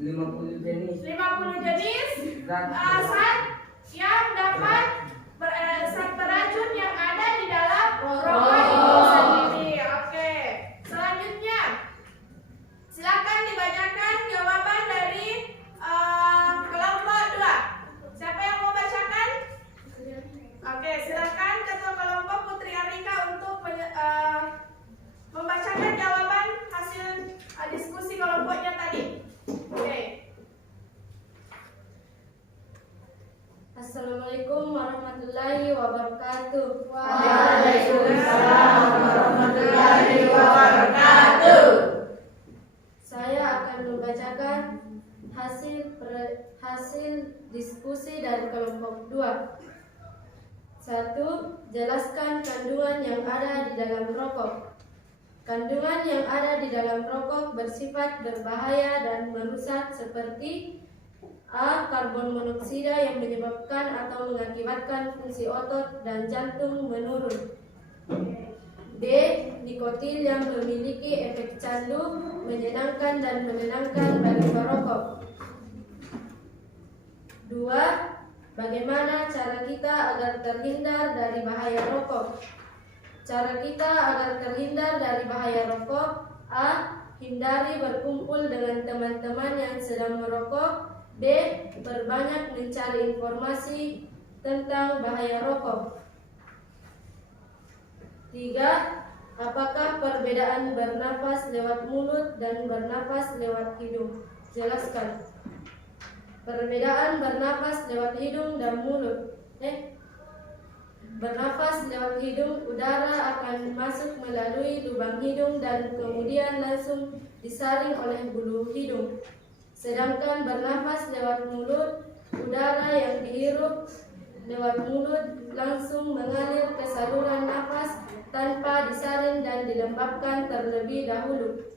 50 jenis 50 jenis zat zat yang dapat zat beracun yang ada di dalam rokok itu sendiri. Oke, selanjutnya silakan dibacakan jawaban dari kelompok 2. Siapa yang mau bacakan? Oke, silakan ketua kelompok Putri Arika untuk membacakan jawaban hasil diskusi kelompoknya tadi. Oke. Assalamualaikum warahmatullahi wabarakatuh. Waalaikumsalam warahmatullahi wabarakatuh. Saya akan membacakan hasil diskusi dari kelompok 2. 1. Jelaskan kandungan yang ada di dalam rokok. Kandungan yang ada di dalam rokok bersifat berbahaya dan merusak seperti A. Karbon monoksida yang menyebabkan atau mengakibatkan fungsi otot dan jantung menurun. B. Nikotin yang memiliki efek candu, menyenangkan dan menenangkan bagi perokok. 2. Bagaimana cara kita agar terhindar dari bahaya rokok? Cara kita agar terhindar dari bahaya rokok: A. Hindari berkumpul dengan teman-teman yang sedang merokok. B. Berbanyak mencari informasi tentang bahaya rokok. 3. Apakah perbedaan bernafas lewat mulut dan bernafas lewat hidung? Jelaskan. Perbedaan bernafas lewat hidung dan mulut. Bernafas lewat hidung, udara akan masuk melalui lubang hidung dan kemudian langsung disaring oleh bulu hidung. Sedangkan bernafas lewat mulut, udara yang dihirup lewat mulut langsung mengalir ke saluran nafas tanpa disaring dan dilembabkan terlebih dahulu.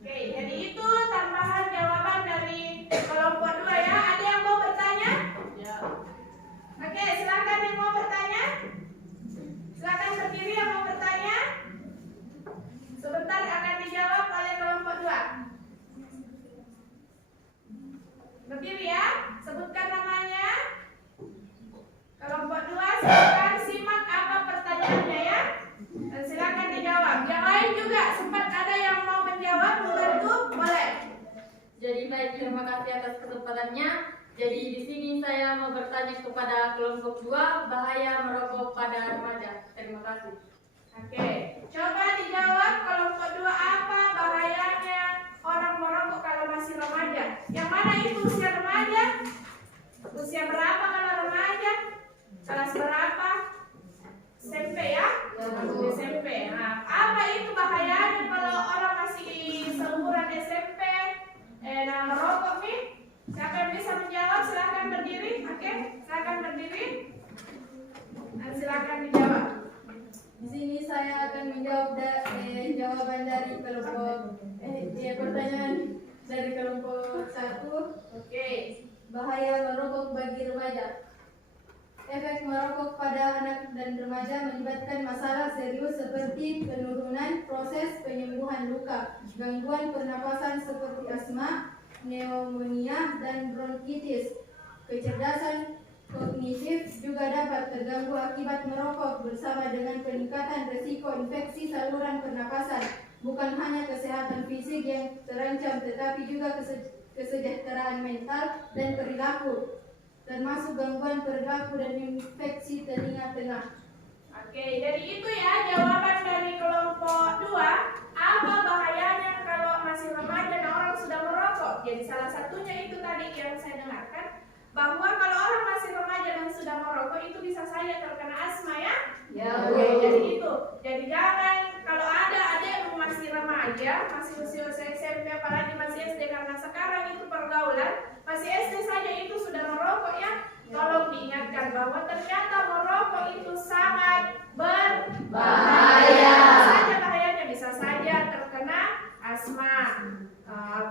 Oke, jadi itu tambahan jawaban dari kelompok 2 ya. Ada yang mau bertanya? Ya. Oke, silakan yang mau bertanya. Silakan berdiri yang mau bertanya. Sebentar akan dijawab oleh kelompok 2. Berdiri ya. Sebutkan namanya. Kelompok 2, silakan simak apa pertanyaannya ya. Dan silakan dijawab. Yang lain juga sempat ada yang mau menjawab, membantu, boleh. Jadi baik, terima kasih atas kesempatannya. Jadi di sini saya mau bertanya kepada kelompok 2, bahaya merokok pada remaja. Terima kasih. Oke, coba dijawab kelompok 2, apa bahayanya orang merokok kalau masih remaja? Yang mana itu usia remaja? Usia berapa kalau remaja? Kelas berapa? SMP ya? SMP. Nah, apa itu bahayanya kalau orang masih seumuran SMP merokok nih? Siapa yang bisa menjawab? Silakan berdiri. Oke, silakan berdiri. Dan silakan dijawab. Di sini saya akan menjawab jawaban dari kelompok pertanyaan dari kelompok 1. Oke. Bahaya merokok bagi remaja. Efek merokok pada anak dan remaja menyebabkan masalah serius seperti penurunan proses penyembuhan luka, gangguan pernapasan seperti asma, pneumonia, dan bronkitis. Kecerdasan kognitif juga dapat terganggu akibat merokok bersama dengan peningkatan risiko infeksi saluran pernapasan. Bukan hanya kesehatan fisik yang terancam, tetapi juga kesejahteraan mental dan perilaku, termasuk gangguan perilaku dan infeksi telinga tengah. Oke, jadi itu ya jawaban dari kelompok 2. Apa bahayanya kalau masih remaja dan orang sudah merokok? Jadi salah satunya itu tadi yang saya dengarkan, bahwa kalau orang masih remaja dan sudah merokok itu bisa saja terkena asma ya. Ya. Oke, jadi itu. Jadi jangan, kalau ada adik masih remaja, masih usia SMP, apalagi masih SD, karena sekarang itu pergaulan masih masih SD saja itu sudah merokok ya. Tolong diingatkan bahwa ternyata merokok itu sangat berbahaya. Saja bahayanya bisa saja terkena asma,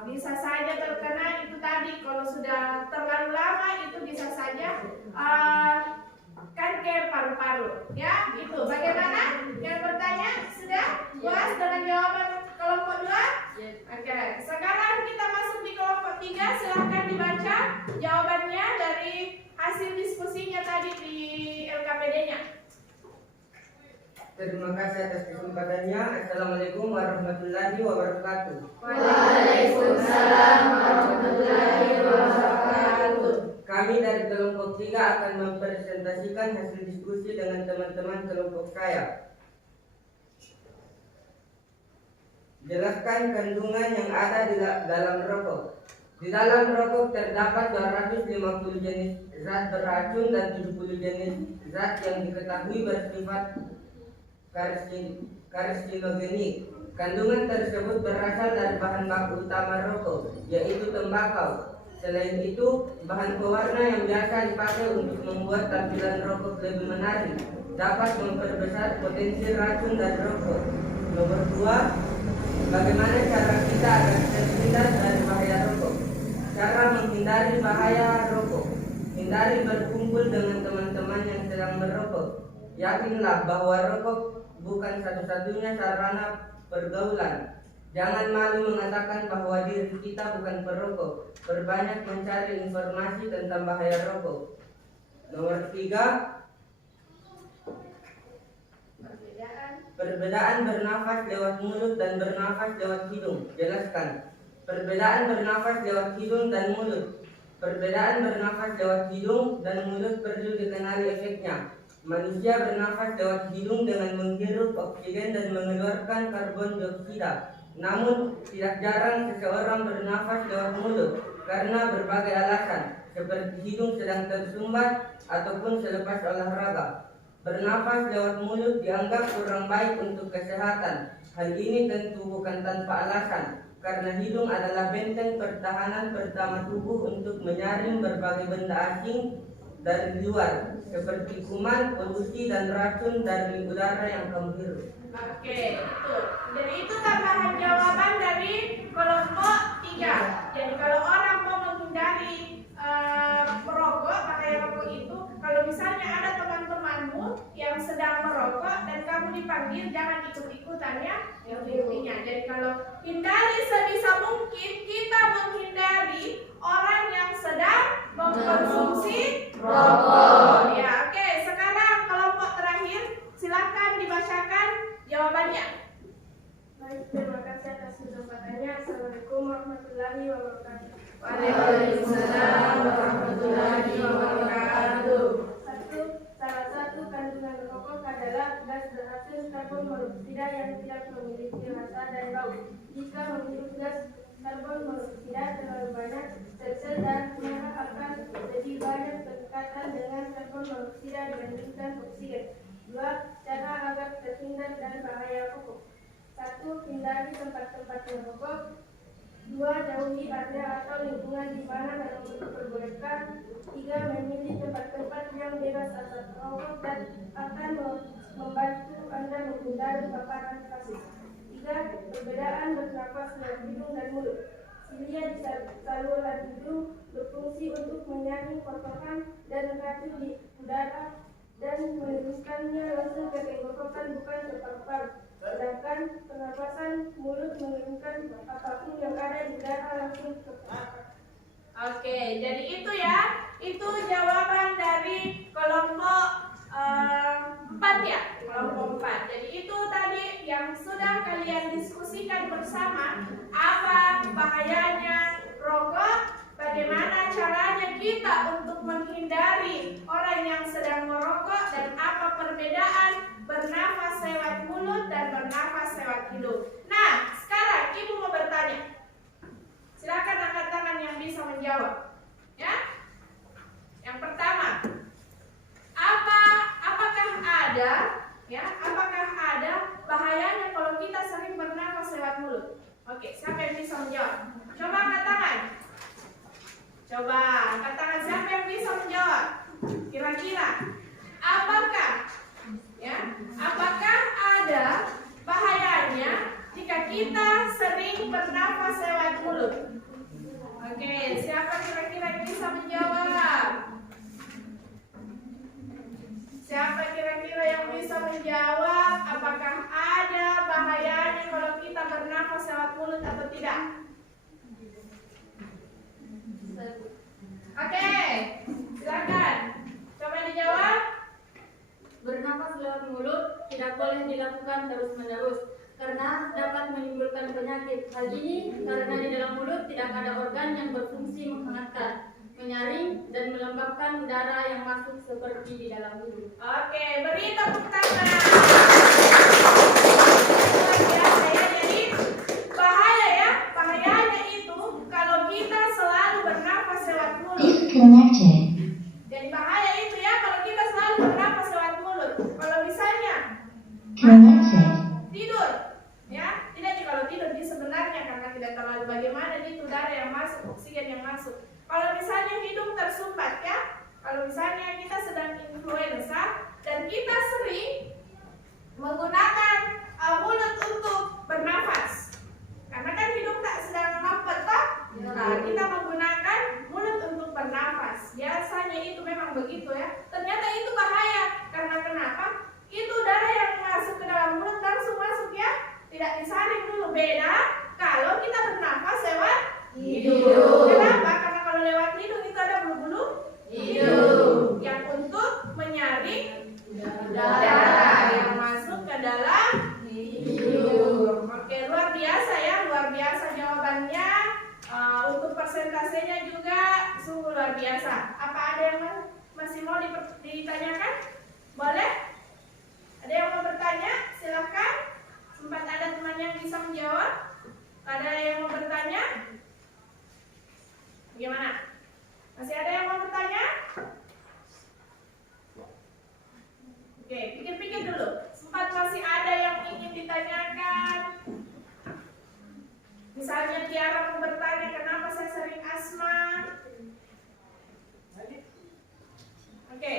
bisa saja terkena itu tadi kalau sudah terlalu lama itu bisa saja kanker paru-paru. Ya, itu bagaimana? Yang bertanya sudah puas dengan jawaban kelompok 2? Oke, sekarang kita masuk di kelompok 3. Silahkan dibaca jawabannya dari hasil diskusinya tadi di LKPD-nya. Terima kasih atas kesempatannya. Assalamualaikum warahmatullahi wabarakatuh. Waalaikumsalam warahmatullahi wabarakatuh. Kami dari kelompok 3 akan mempresentasikan hasil diskusi dengan teman-teman kelompok saya. Jelaskan kandungan yang ada di dalam rokok. Di dalam rokok terdapat 250 jenis zat beracun dan 70 jenis zat yang diketahui bersifat karsinogenik. Kandungan tersebut berasal dari bahan baku utama rokok, yaitu tembakau. Selain itu, bahan pewarna yang biasa dipakai untuk membuat tampilan rokok lebih menarik dapat memperbesar potensi racun dari rokok. Nomor 2, bagaimana cara kita agar terhindar dari bahaya rokok? Cara menghindari bahaya rokok: hindari berkumpul dengan teman-teman yang sedang merokok. Yakinlah bahwa rokok bukan satu-satunya sarana pergaulan. Jangan malu mengatakan bahwa diri kita bukan perokok. Perbanyak mencari informasi tentang bahaya rokok. Nomor 3, perbedaan bernafas lewat mulut dan bernafas lewat hidung. Jelaskan perbedaan bernafas lewat hidung dan mulut. Perbedaan bernafas lewat hidung dan mulut perlu dikenali efeknya. Manusia bernafas lewat hidung dengan menghirup oksigen dan mengeluarkan karbon dioksida. Namun, tidak jarang seseorang bernafas lewat mulut karena berbagai alasan, seperti hidung sedang tersumbat ataupun selepas olahraga. Bernafas lewat mulut dianggap kurang baik untuk kesehatan. Hal ini tentu bukan tanpa alasan, karena hidung adalah benteng pertahanan pertama tubuh untuk menyaring berbagai benda asing dari luar, seperti kuman, polusi, dan racun dari udara yang kamu hirup. Oke, itu. Jadi itu tambahan jawaban dari kelompok 3. Jadi kalau orang mau menghindari merokok, bahaya rokok itu, kalau misalnya ada teman-temanmu yang sedang merokok dan kamu dipanggil, jangan ikut-ikutan ya intinya. Jadi kalau hindari sebisa mungkin, kita menghindari orang yang sedang mengkonsumsi rokok. Ya, oke. Sekarang kelompok terakhir, silakan dibacakan jawabannya. Baik, terima kasih atas kesempatannya. Assalamualaikum warahmatullahi wabarakatuh. Waalaikumsalam warahmatullahi wabarakatuh. Salah satu kandungan rokok adalah gas beracun karbon monoksida yang tidak memiliki rasa dan bau. Jika menghirup gas karbon monoksida terlalu banyak, sel-sel darah merah akan lebih banyak berdekatan dengan karbon monoksida dibandingkan oksigen. 2. Cara agar terhindar dari bahaya rokok: 1. Hindari tempat-tempat merokok. 2. Jauhi area atau lingkungan di mana merokok diperbolehkan. 3. Memilih tempat-tempat yang bebas asap rokok dan akan membantu Anda menghindari paparan kasus. 3. Perbedaan bernafas lewat hidung dan mulut. Silia di saluran hidung berfungsi untuk menyaring kotoran dan racun di udara dan menurunkannya langsung ke tenggorokan, bukan ke paru-paru. Sedangkan pernapasan mulut menurunkan apapun yang ada di udara langsung ke paru-paru. Oke, jadi itu ya, itu jawaban dari kelompok 4 ya, kelompok 4. Jadi itu tadi yang sudah kalian diskusikan bersama, apa bahayanya rokok, bagaimana caranya kita untuk menghindari orang yang sedang merokok, dan apa perbedaan bernafas lewat mulut dan bernafas lewat hidung. Nah, sekarang Ibu mau bertanya. Silakan angkat tangan yang bisa menjawab. Ya. Yang pertama, apakah ada bahayanya kalau kita sering bernafas lewat mulut? Oke, siapa yang bisa menjawab? Coba angkat tangan. Coba angkat tangan siapa yang bisa menjawab? Kira-kira apakah ada bahayanya jika kita sering bernafas lewat mulut? Oke, siapa kira-kira yang bisa menjawab? Siapa kira-kira yang bisa menjawab apakah ada bahayanya kalau kita bernafas lewat mulut atau tidak? Oke, silakan. Coba dijawab. Bernafas lewat mulut tidak boleh dilakukan terus-menerus karena dapat menimbulkan penyakit. Hal ini karena di dalam mulut tidak ada organ yang berfungsi menghangatkan, menyaring, dan melembabkan udara yang masuk seperti di dalam hidung. Oke, beri tepuk tangan. Luar biasa ya. Jadi bahayanya itu kalau kita selalu bernafas lewat mulut. Disconnected. Jadi bahaya itu ya kalau kita selalu bernafas lewat mulut. Kalau misalnya Connected. tidur, ya tidak sih kalau tidur di sebenarnya karena tidak terlalu bagaimana itu udara yang masuk, oksigen yang masuk. Kalau misalnya hidung tersumbat ya, kalau misalnya kita sedang influenza dan kita sering menggunakan mulut untuk bernafas, karena kan hidung tak sedang mampet toh, nah, kita menggunakan mulut untuk bernafas. Biasanya itu memang begitu ya. Ternyata itu bahaya karena kenapa? Itu udara yang masuk ke dalam mulut langsung masuk ya, tidak disaring dulu. Beda kalau kita bernafas lewat hidung. Kenapa? Karena kalau lewat hidung itu ada bulu-bulu hidung yang untuk menyaring udara yang masuk ke dalam hidung. Oke, luar biasa ya, luar biasa jawabannya. Untuk persentasenya juga sungguh luar biasa. Apa ada yang masih mau ditanyakan? Boleh? Ada yang mau bertanya? Silahkan. Sempat ada teman yang bisa menjawab. Ada yang mau bertanya? Bagaimana? Masih ada yang mau bertanya? Oke, pikir-pikir dulu. Sempat masih ada yang ingin ditanyakan. Misalnya Tiara mau bertanya kenapa saya sering asma. Oke.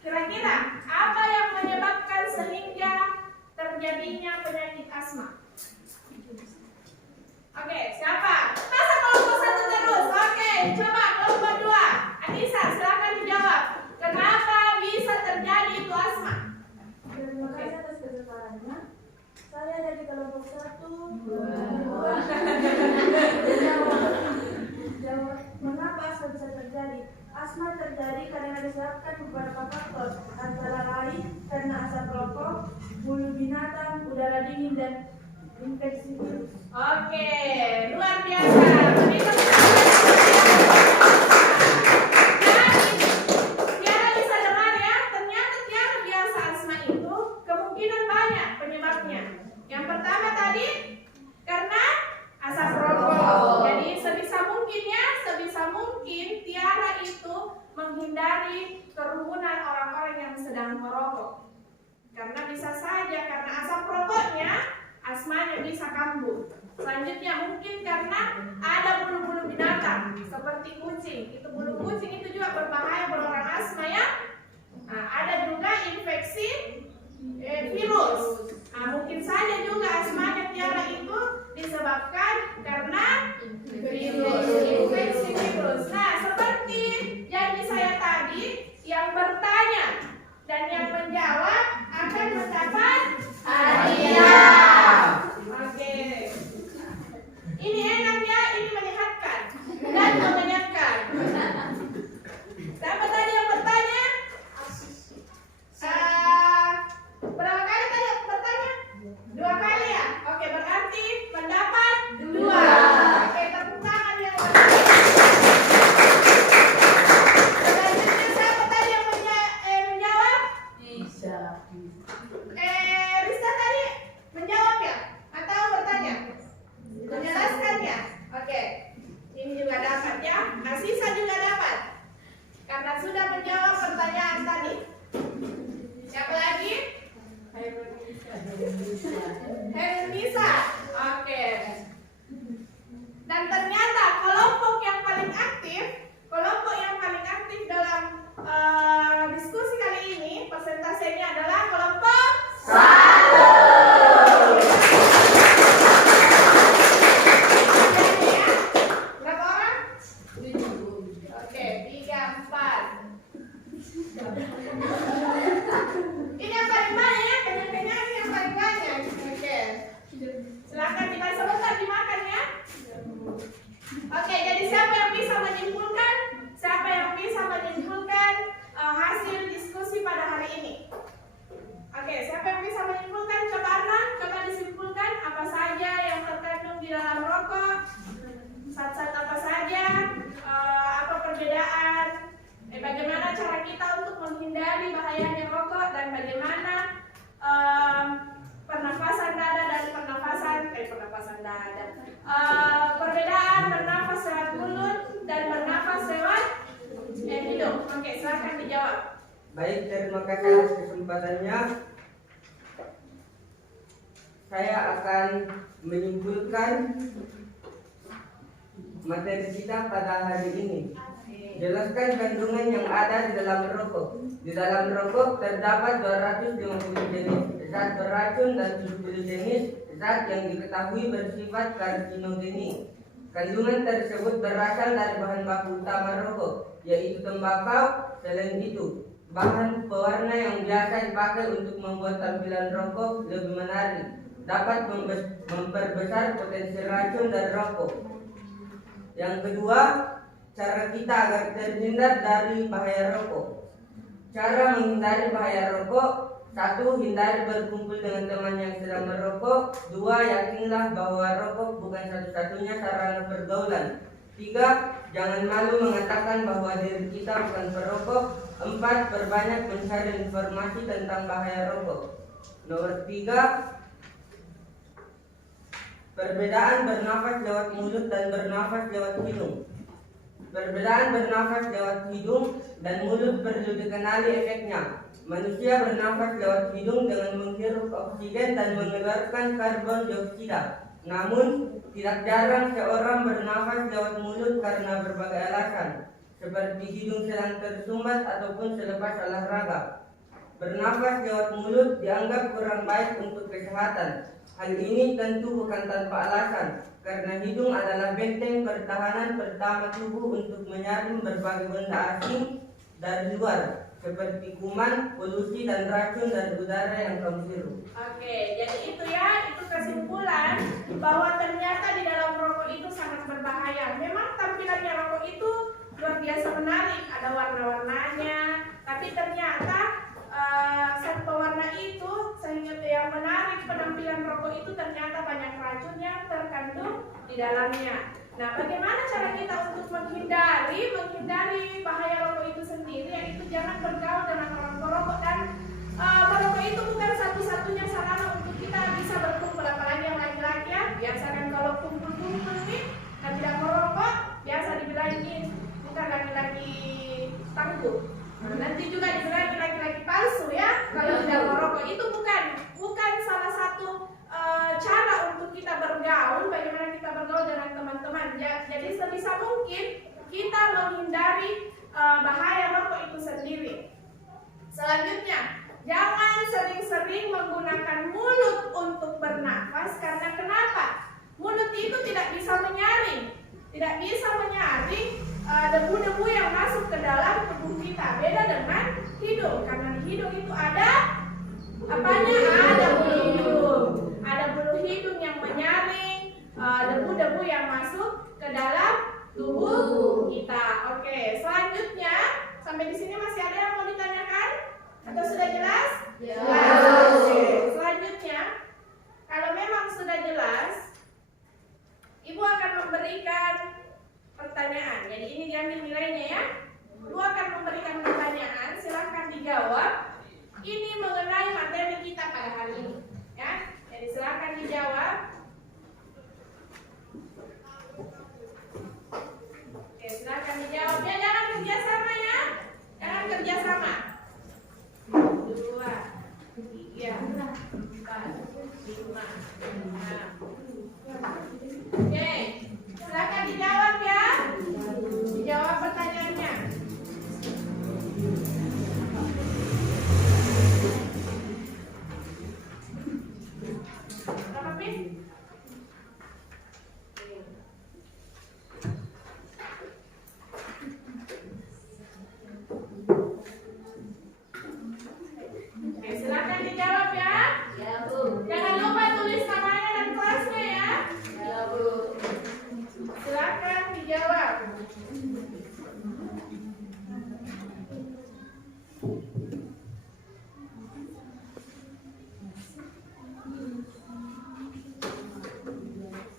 Kira-kira apa yang menyebabkan sehingga terjadinya penyakit asma? Oke, siapa? Masa kelompok satu terus? Oke, coba kelompok dua. Anissa, silakan dijawab. Kenapa bisa terjadi itu asma? Terima kasih atas kesempatannya. Saya dari kelompok 1 jawab mengapa asma bisa terjadi. Asma terjadi karena disebabkan beberapa faktor, antara lain karena asap rokok, bulu binatang, udara dingin, dan infeksi virus. Oke, luar biasa. Beri tepuk tangan. Nah, Tiara bisa dengar ya. Ternyata Tiara biasa asma itu kemungkinan banyak penyebabnya. Yang pertama tadi karena asap rokok. Jadi sebisa mungkin Tiara itu menghindari kerumunan orang-orang yang sedang merokok. Karena bisa saja karena asap rokoknya asmanya bisa kambuh. Selanjutnya mungkin karena ada bulu-bulu binatang seperti kucing. Itu bulu kucing itu juga berbahaya buat orang asma ya. Nah, ada juga infeksi virus. Nah, mungkin saja juga asmanya Tiara itu disebabkan karena virus, infeksi virus. Nah, seperti janji saya tadi, yang bertanya dan yang menjawab akan mendapat hadiah. Oke. Ini enak ya, ini menyehatkan dan mengenyangkan. Siapa tadi yang bertanya? Berapa kali tadi yang bertanya? 2 kali ya? Oke, berarti mendapat 2. Oke, tepuk tangan yang bertanya. Selanjutnya siapa tadi yang menjawab? Rista tadi menjawab ya? Atau bertanya? Menjelaskan ya? Oke. Ini juga dapat ya. Asisa juga dapat. Karena sudah menjawab pertanyaan tadi. Siapa lagi? Helmisa. Oke. Dan ternyata kelompok yang paling hasil diskusi pada hari ini? Oke, siapa yang bisa menyimpulkan? Coba Arna, coba disimpulkan apa saja yang terkandung di dalam rokok, zat-zat apa saja, apa perbedaan, bagaimana cara kita untuk menghindari bahayanya rokok, dan bagaimana pernafasan dada dan perbedaan bernafas lewat mulut dan bernafas lewat hidung. Oke, silakan dijawab. Baik, terima kasih atas kesempatannya. Saya akan menyimpulkan materi kita pada hari ini. Jelaskan kandungan yang ada di dalam rokok. Di dalam rokok terdapat 250 jenis zat beracun dan 70 jenis zat yang diketahui bersifat karsinogenik. Kandungan tersebut berasal dari bahan baku utama rokok, yaitu tembakau. Selain itu, bahan pewarna yang biasa dipakai untuk membuat tampilan rokok lebih menarik dapat memperbesar potensi racun dari rokok. Yang kedua, cara kita agar terhindar dari bahaya rokok. Cara menghindari bahaya rokok: 1. Hindari berkumpul dengan teman yang sedang merokok. 2. Yakinlah bahwa rokok bukan satu-satunya sarana pergaulan. 3. Jangan malu mengatakan bahwa diri kita bukan perokok. 4. Perbanyak mencari informasi tentang bahaya rokok. Nomor 3. Perbedaan bernafas lewat mulut dan bernafas lewat hidung. Perbedaan bernafas lewat hidung dan mulut perlu dikenali efeknya. Manusia bernafas lewat hidung dengan menghirup oksigen dan mengeluarkan karbon dioksida. Namun, tidak jarang seorang bernafas lewat mulut karena berbagai alasan, seperti hidung sedang tersumbat ataupun selepas olahraga. Bernafas lewat mulut dianggap kurang baik untuk kesehatan. Hal ini tentu bukan tanpa alasan, karena hidung adalah benteng pertahanan pertama tubuh untuk menyaring berbagai benda asing dari luar, seperti kuman, polusi, dan racun dari udara yang kamu hirup. Oke, jadi itu kesimpulan bahwa ternyata di dalam rokok itu sangat berbahaya. Memang tampilannya rokok itu luar biasa menarik, ada warna-warnanya, tapi ternyata zat pewarna itu sehingga yang menarik penampilan rokok itu ternyata banyak racun yang terkandung di dalamnya. Nah, bagaimana cara kita untuk menghindari bahaya rokok itu sendiri? Yaitu jangan bergaul dengan orang perokok, dan merokok itu bukan satu-satunya sarana untuk kita bisa berkumpul, apalagi yang laki-laki ya. Biasa kan kalau kumpul-kumpul nih dan tidak merokok, biasa dibilangin bukan laki-laki tangguh. Nanti juga dibilangin laki-laki palsu ya kalau tidak merokok. Itu bukan salah satu cara untuk kita bergaul, bagaimana kita bergaul dengan teman-teman ya. Jadi sebisa mungkin kita menghindari bahaya rokok itu sendiri. Selanjutnya, jangan sering-sering menggunakan mulut untuk bernafas, karena kenapa? Mulut itu tidak bisa menyaring debu-debu yang masuk ke dalam tubuh kita. Beda dengan hidung, karena di hidung itu ada apanya? Ada bulu hidung. Ada bulu hidung yang menyaring debu-debu yang masuk ke dalam tubuh kita. Oke, selanjutnya sampai di sini masih ada yang mau ditanyakan? Atau sudah jelas? Jelas. Oke, selanjutnya kalau memang sudah jelas, Ibu akan memberikan pertanyaan. Jadi ini diambil nilainya ya. Ibu akan memberikan pertanyaan, silahkan dijawab. Ini mengenai materi kita pada hari ini, ya. Jadi silahkan dijawab. Oke, silahkan dijawab. Ya, jangan kerjasama ya. Jangan kerjasama.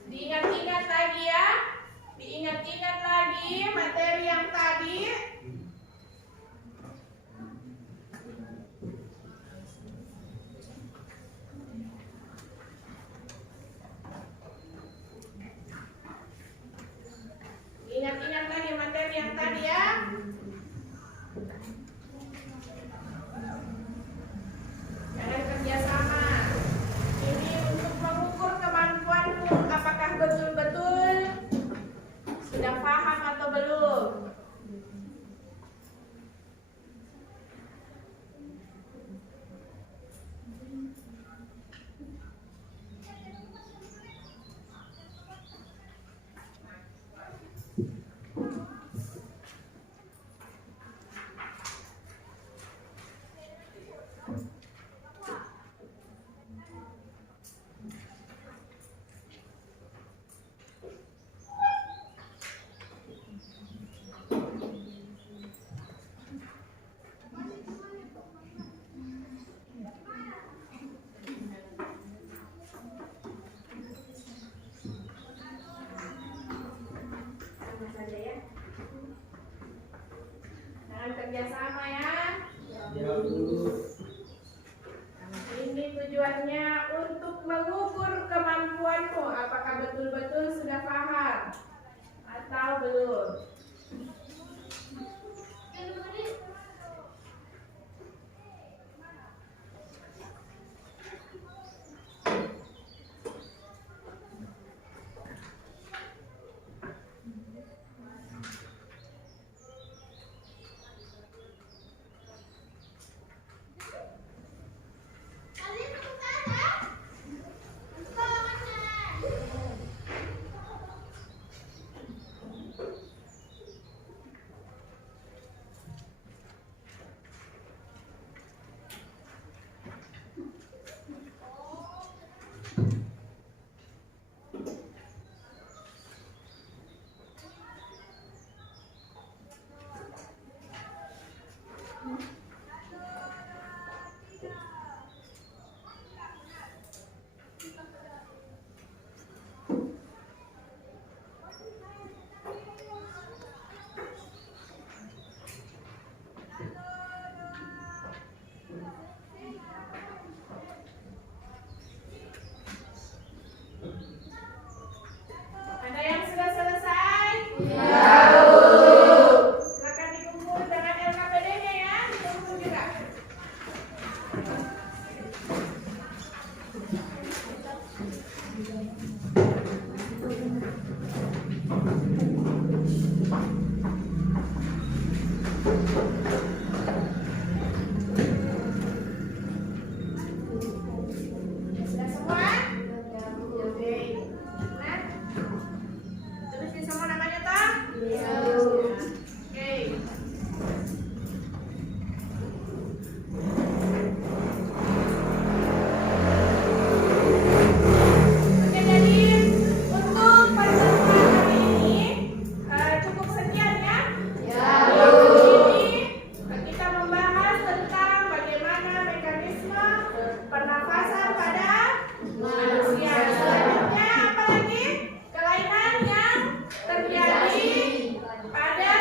Diingat-ingat lagi ya. Diingat-ingat lagi materi yang tadi. Ingat-ingat lagi materi yang tadi ya. Jangan kerjasama. Ini untuk mengukur kemampuanmu. Apakah betul-betul sudah paham atau belum? Sama saja ya. Jangan kerjasama ya. Ini tujuannya untuk mengukur kemampuanmu. Apakah betul-betul sudah paham atau belum? Ada yang sudah selesai? Silakan dikumpul dengan LKPD-nya ya. Dikumpul juga. Sudah semua? Oke. Nah, tulisin semua namanya toh? Oke. Oke, jadi untuk pertemuan hari ini cukup sekian ya. Ini kita membahas tentang bagaimana mekanisme pernafasan pada manusia. Selanjutnya apa lagi? Kelainan yang terjadi pada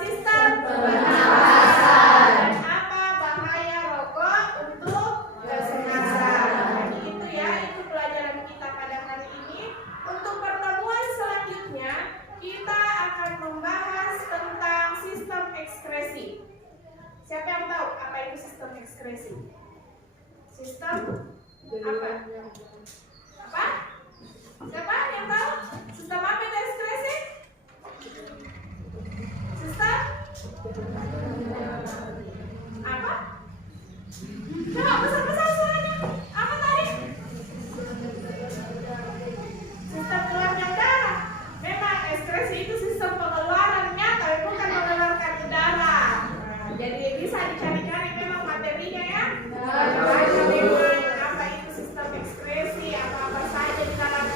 sistem pernafasan dan apa bahaya rokok untuk kesehatan. Jadi itu ya, itu pelajaran kita pada hari ini. Untuk pertemuan selanjutnya kita akan membahas tentang sistem ekskresi. Siapa yang tahu apa itu sistem ekskresi? Sistem apa? Apa? Siapa yang tahu? Sistem apa itu ekskresi? Sistem apa? Coba besar-besar suaranya. Apa tadi? Sistem keluarnya darah. Memang ekskresi itu sistem pengeluarannya, tapi bukan mengeluarkan udara. Jadi bisa dicari-cari memang materinya ya. Baca memang apa itu sistem ekskresi, apa-apa saja di dalam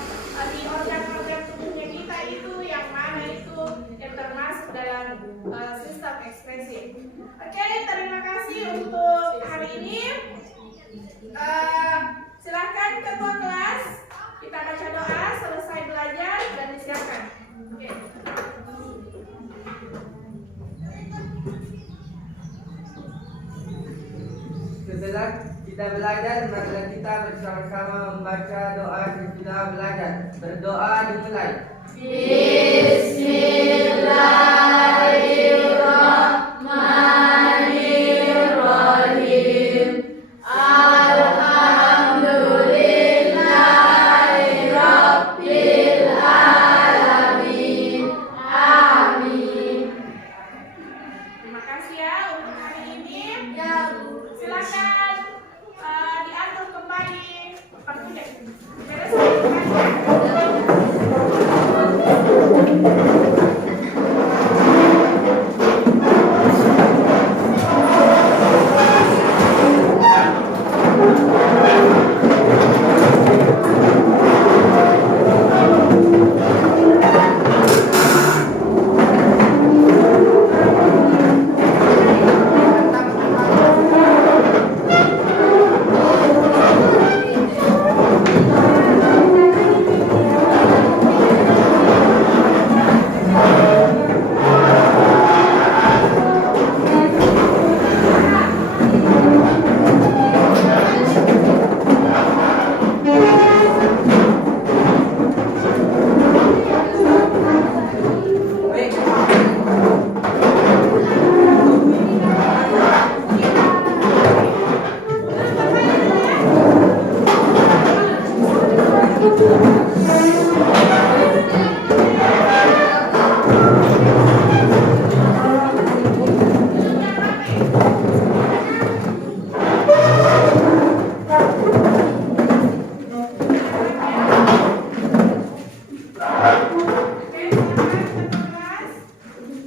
di organ-organ tubuhnya kita itu yang mana itu yang termasuk dalam sistem ekskresi. Oke, kelas kita belajar, marilah kita bersama-sama membaca doa sesudah belajar. Berdoa dimulai. Terima kasih ya untuk hari ini. Silakan diatur kembali waktunya. Beres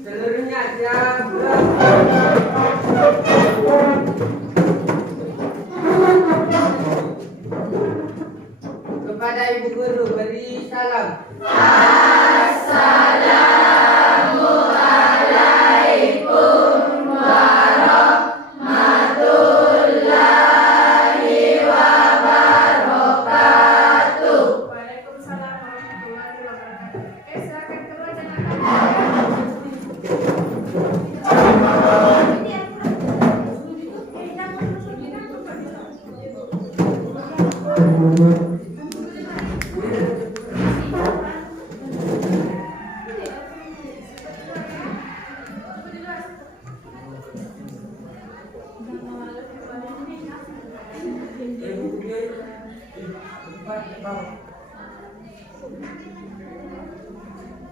Seluruhnya siap. Kepada Ibu Guru beri salam. Waalaikumsalam warahmatullahi wabarakatuh. Silakan keluar dengan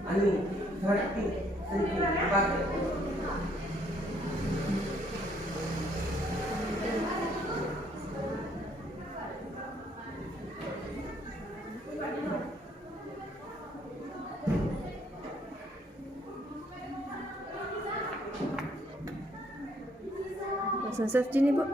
Anu, seperti cepat. Langsung save nih, Bu.